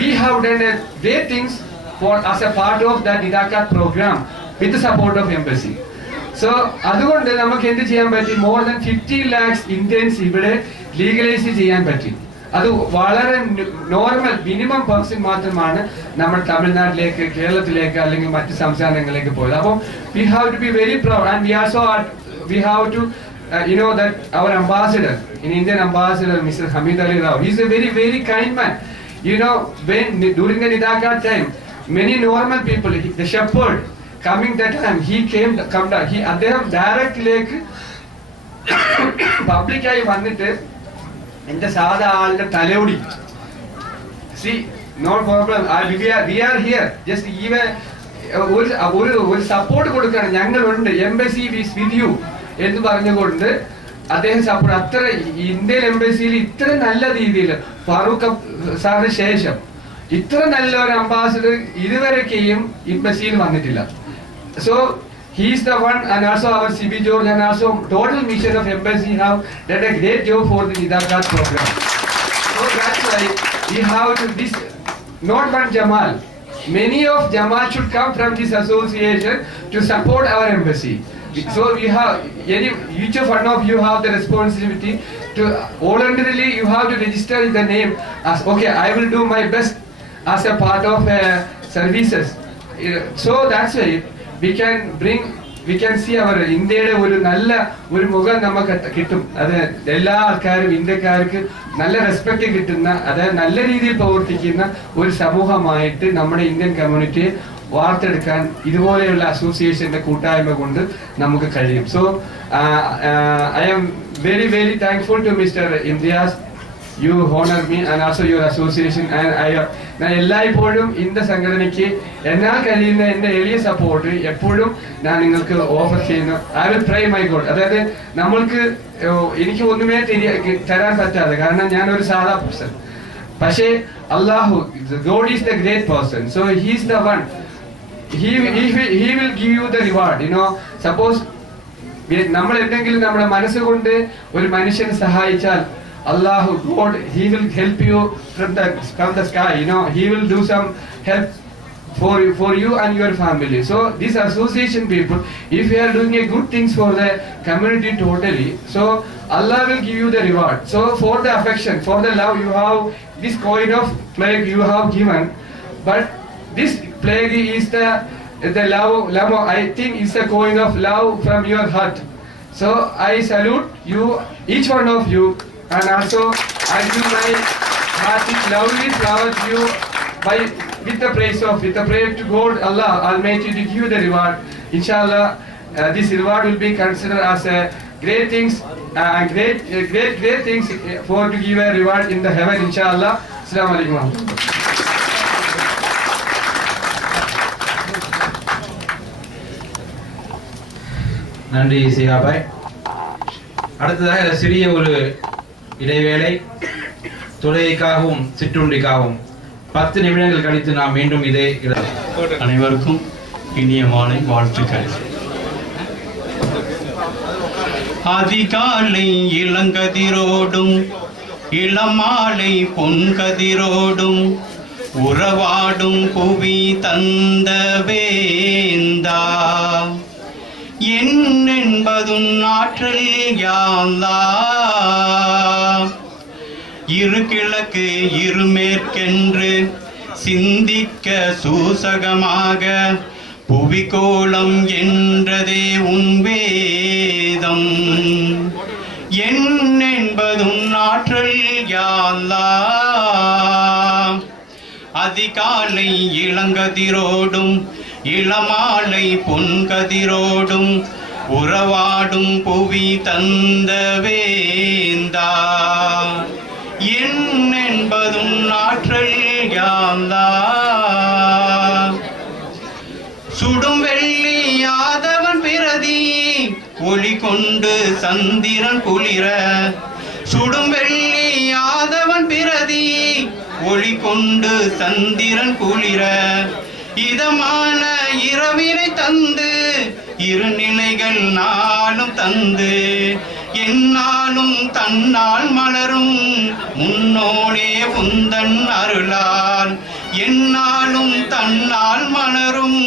we have done great things as a part of that Nidaka program with the support of embassy. So അതുകൊണ്ട് നമുക്ക് എന്ത് ചെയ്യാൻ പറ്റി? More than 50 lakhs Indians ഇവിടെ legalise ചെയ്യാൻ പറ്റി. അത് വളരെ നോർമൽ മിനിമം പേഴ്സൺ മാത്രമാണ് നമ്മൾ തമിഴ്നാട്ടിലേക്ക്, കേരളത്തിലേക്ക് അല്ലെങ്കിൽ മറ്റ് സംസ്ഥാനങ്ങളിലേക്ക് പോയത്. അപ്പം we have to be very proud and we have to you know that our ambassador, Indian ambassador, Mr. Hamid Ali Rao, he is a very, very kind man. You know, when during the Nidaka time, many normal people, the shepherd coming that time, he come down, he direct like public ആയി വന്നിട്ട് എന്റെ സാധാ ആളുടെ തലയോടി. See, no problem, we are here, just even ഒരു support കൊടുക്കാണ്, ഞങ്ങളുണ്ട്, embassy is with you എന്ന് പറഞ്ഞുകൊണ്ട് അദ്ദേഹം സപ്പോർട്ട്. അത്ര ഇന്ത്യൻ എംബസിയിൽ ഇത്ര നല്ല രീതിയിൽ ഫാറൂഖ് സാറിന് ശേഷം ഇത്ര നല്ല ഒരു അംബാസിഡർ ഇതുവരെയും എംബസിയിൽ വന്നിട്ടില്ല. So he is the one, and also our CB George and also total mission of embassy have done a great job for the Nidakat program. So that's why we have to this, not one Jamal, many of Jamal should come from this association to support our embassy. So we have, each one of you have the responsibility to voluntarily, you have to register the name as, okay, I will do my best as a part of services. So that's why we can see our ഇന്ത്യയുടെ ഒരു നല്ല ഒരു മുഖം നമുക്ക് കിട്ടും. അത് എല്ലാ ആൾക്കാരും ഇന്ത്യക്കാർക്ക് നല്ല റെസ്പെക്ട് കിട്ടുന്ന, അതായത് നല്ല രീതിയിൽ പ്രവർത്തിക്കുന്ന ഒരു സമൂഹമായിട്ട് നമ്മുടെ ഇന്ത്യൻ കമ്മ്യൂണിറ്റിയെ വാർത്തെടുക്കാൻ ഇതുപോലെയുള്ള അസോസിയേഷന്റെ കൂട്ടായ്മ കൊണ്ട് നമുക്ക് കഴിയും. So I am very, very thankful to mister Imtiaz. You honor me and also your association, and ഞാൻ എല്ലായ്പ്പോഴും ഇന്ത്യ സംഘടനയ്ക്ക് എന്നാൽ കഴിയുന്ന എന്റെ എളിയ സപ്പോർട്ട് എപ്പോഴും ഞാൻ നിങ്ങൾക്ക് ഓഫർ ചെയ്യുന്നു. I will pray my God. അതായത് നമ്മൾക്ക് എനിക്ക് ഒന്നുമേ തരാൻ പറ്റാതെ, കാരണം ഞാൻ ഒരു സാധാ പേഴ്സൺ. പക്ഷേ അല്ലാഹു, God is the great person. So he is the one, he will give you the reward. You know, suppose നമ്മൾ എന്തെങ്കിലും നമ്മുടെ മനസ്സുകൊണ്ട് ഒരു മനുഷ്യനെ സഹായിച്ചാൽ Allah, God, He will help you from the sky. You know, He will do some help for you and your family. So this association people, if you are doing a good things for the community totally, so Allah will give you the reward. So for the affection, for the love, you have this coin of plague you have given, but this plague is the love. I think is a coin of love from your heart. So I salute you, each one of you. And also I give my hearty lovely flower to you with the prayer to God Allah Almighty to give you the reward. Inshallah, this reward will be considered as a great things, great things for to give a reward in the heaven. Inshallah. Assalamu alaikum. நன்றி சிகாபாய். அடுத்ததாக சிறிய ஒரு இடைவேளை, தொழுகைக்காகவும் சிற்றுண்டிக்காகவும் 10 நிமிடங்கள் கழித்து நாம் மீண்டும் இதே அனைவருக்கும் இனிய மாலை வாழ்த்துக்கள். அதிகாலை இளங்கதிரோடும் இளமாலை பொன்கதிரோடும் உறவாடும் புவி தந்த வேந்தா, என்பதும் ஆற்றல் யாந்தா, இரு கிழக்கு இருமேற்கென்று சிந்திக்க சூசகமாக புவிகோளம் என்றதே உன் வேதம். என்பதும் ஆற்றல் யாந்தா, அதிகாலை இளங்கதிரோடும் இளமாலை பொன்கதிரோடும் உறவாடும் புவி தந்த வேந்தா, என்பதும் ஆற்றல் யாந்தா. சுடும் வெள்ளி யாதவன் பிரதி ஒளி கொண்டு சந்திரன் குளிர, சுடும் வெள்ளி யாதவன் பிரதி ஒளி கொண்டு சந்திரன் குளிர, இதமான இரவினை தந்து இருநிலைகள் நாளும் தந்து, என்னாலும் தன்னால் மலரும் முன்னோனே உந்தன் அருளால், என்னாலும் தன்னால் மலரும்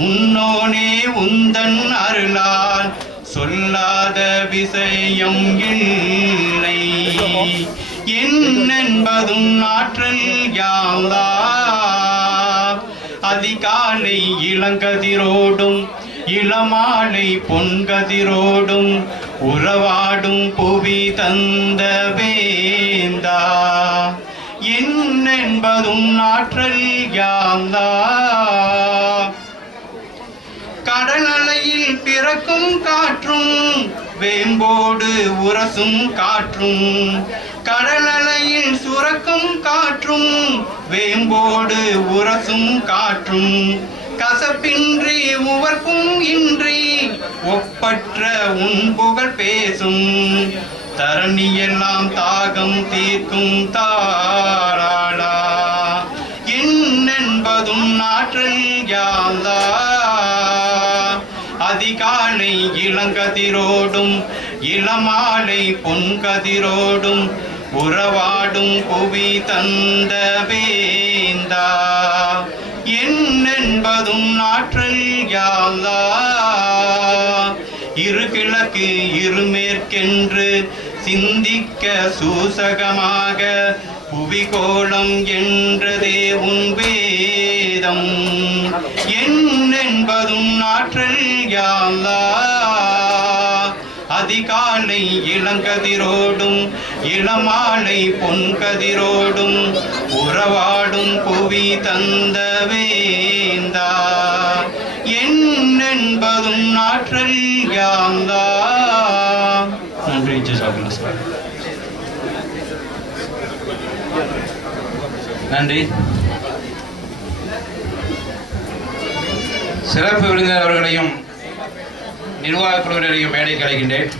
முன்னோனே உந்தன் அருளால். சொல்லாத விஷயம் இல்லை. என்பதும் ஆற்றல் யாந்தா அதிகாலை இளங்கதிரோடும் இளமாலை பொன்கதிரோடும் உறவாடும் புவி தந்த வேந்தா என்பதும் ஆற்றல் யாந்தா கடல் அலையில் பிறக்கும் காற்றும் வேம்போடு உரசும் காற்றும் கடல் அலையில் சுரக்கும் காற்றும் வேம்போடு உரசும் காற்றும் கசப்பின்றி உவர்ப்பும் இன்றி ஒப்பற்ற உன் புகழ் பேசும் தரணியெல்லாம் தாகம் தீர்க்கும் தாராளா என்பதும் ஆற்றல் யாந்தா அதிகாலை இளங்கதிரோடும் இளமாலை பொன்கதிரோடும் உறவாடும் புவி தந்த வேந்தா என்பதும் ஆற்றல் யாந்தா இரு கிழக்கு இருமேற்கென்று சிந்திக்க சூசகமாக புவிகோளம் என்றதே உன் வேதம் என்பதும் ஆற்றல் யாந்தா அதிகாலை இளங்கதிரோடும் இளமாலை பொன்கதிரோடும் உறவாடும் புவி தந்த வேந்தா என்பதும் ஆற்றல் யாந்தா. நன்றி. நன்றி. சிறப்பு விருந்தினர் அவர்களையும் நிர்வாக குழுவினரையும் மேடைக்கு அழைக்கின்றேன்.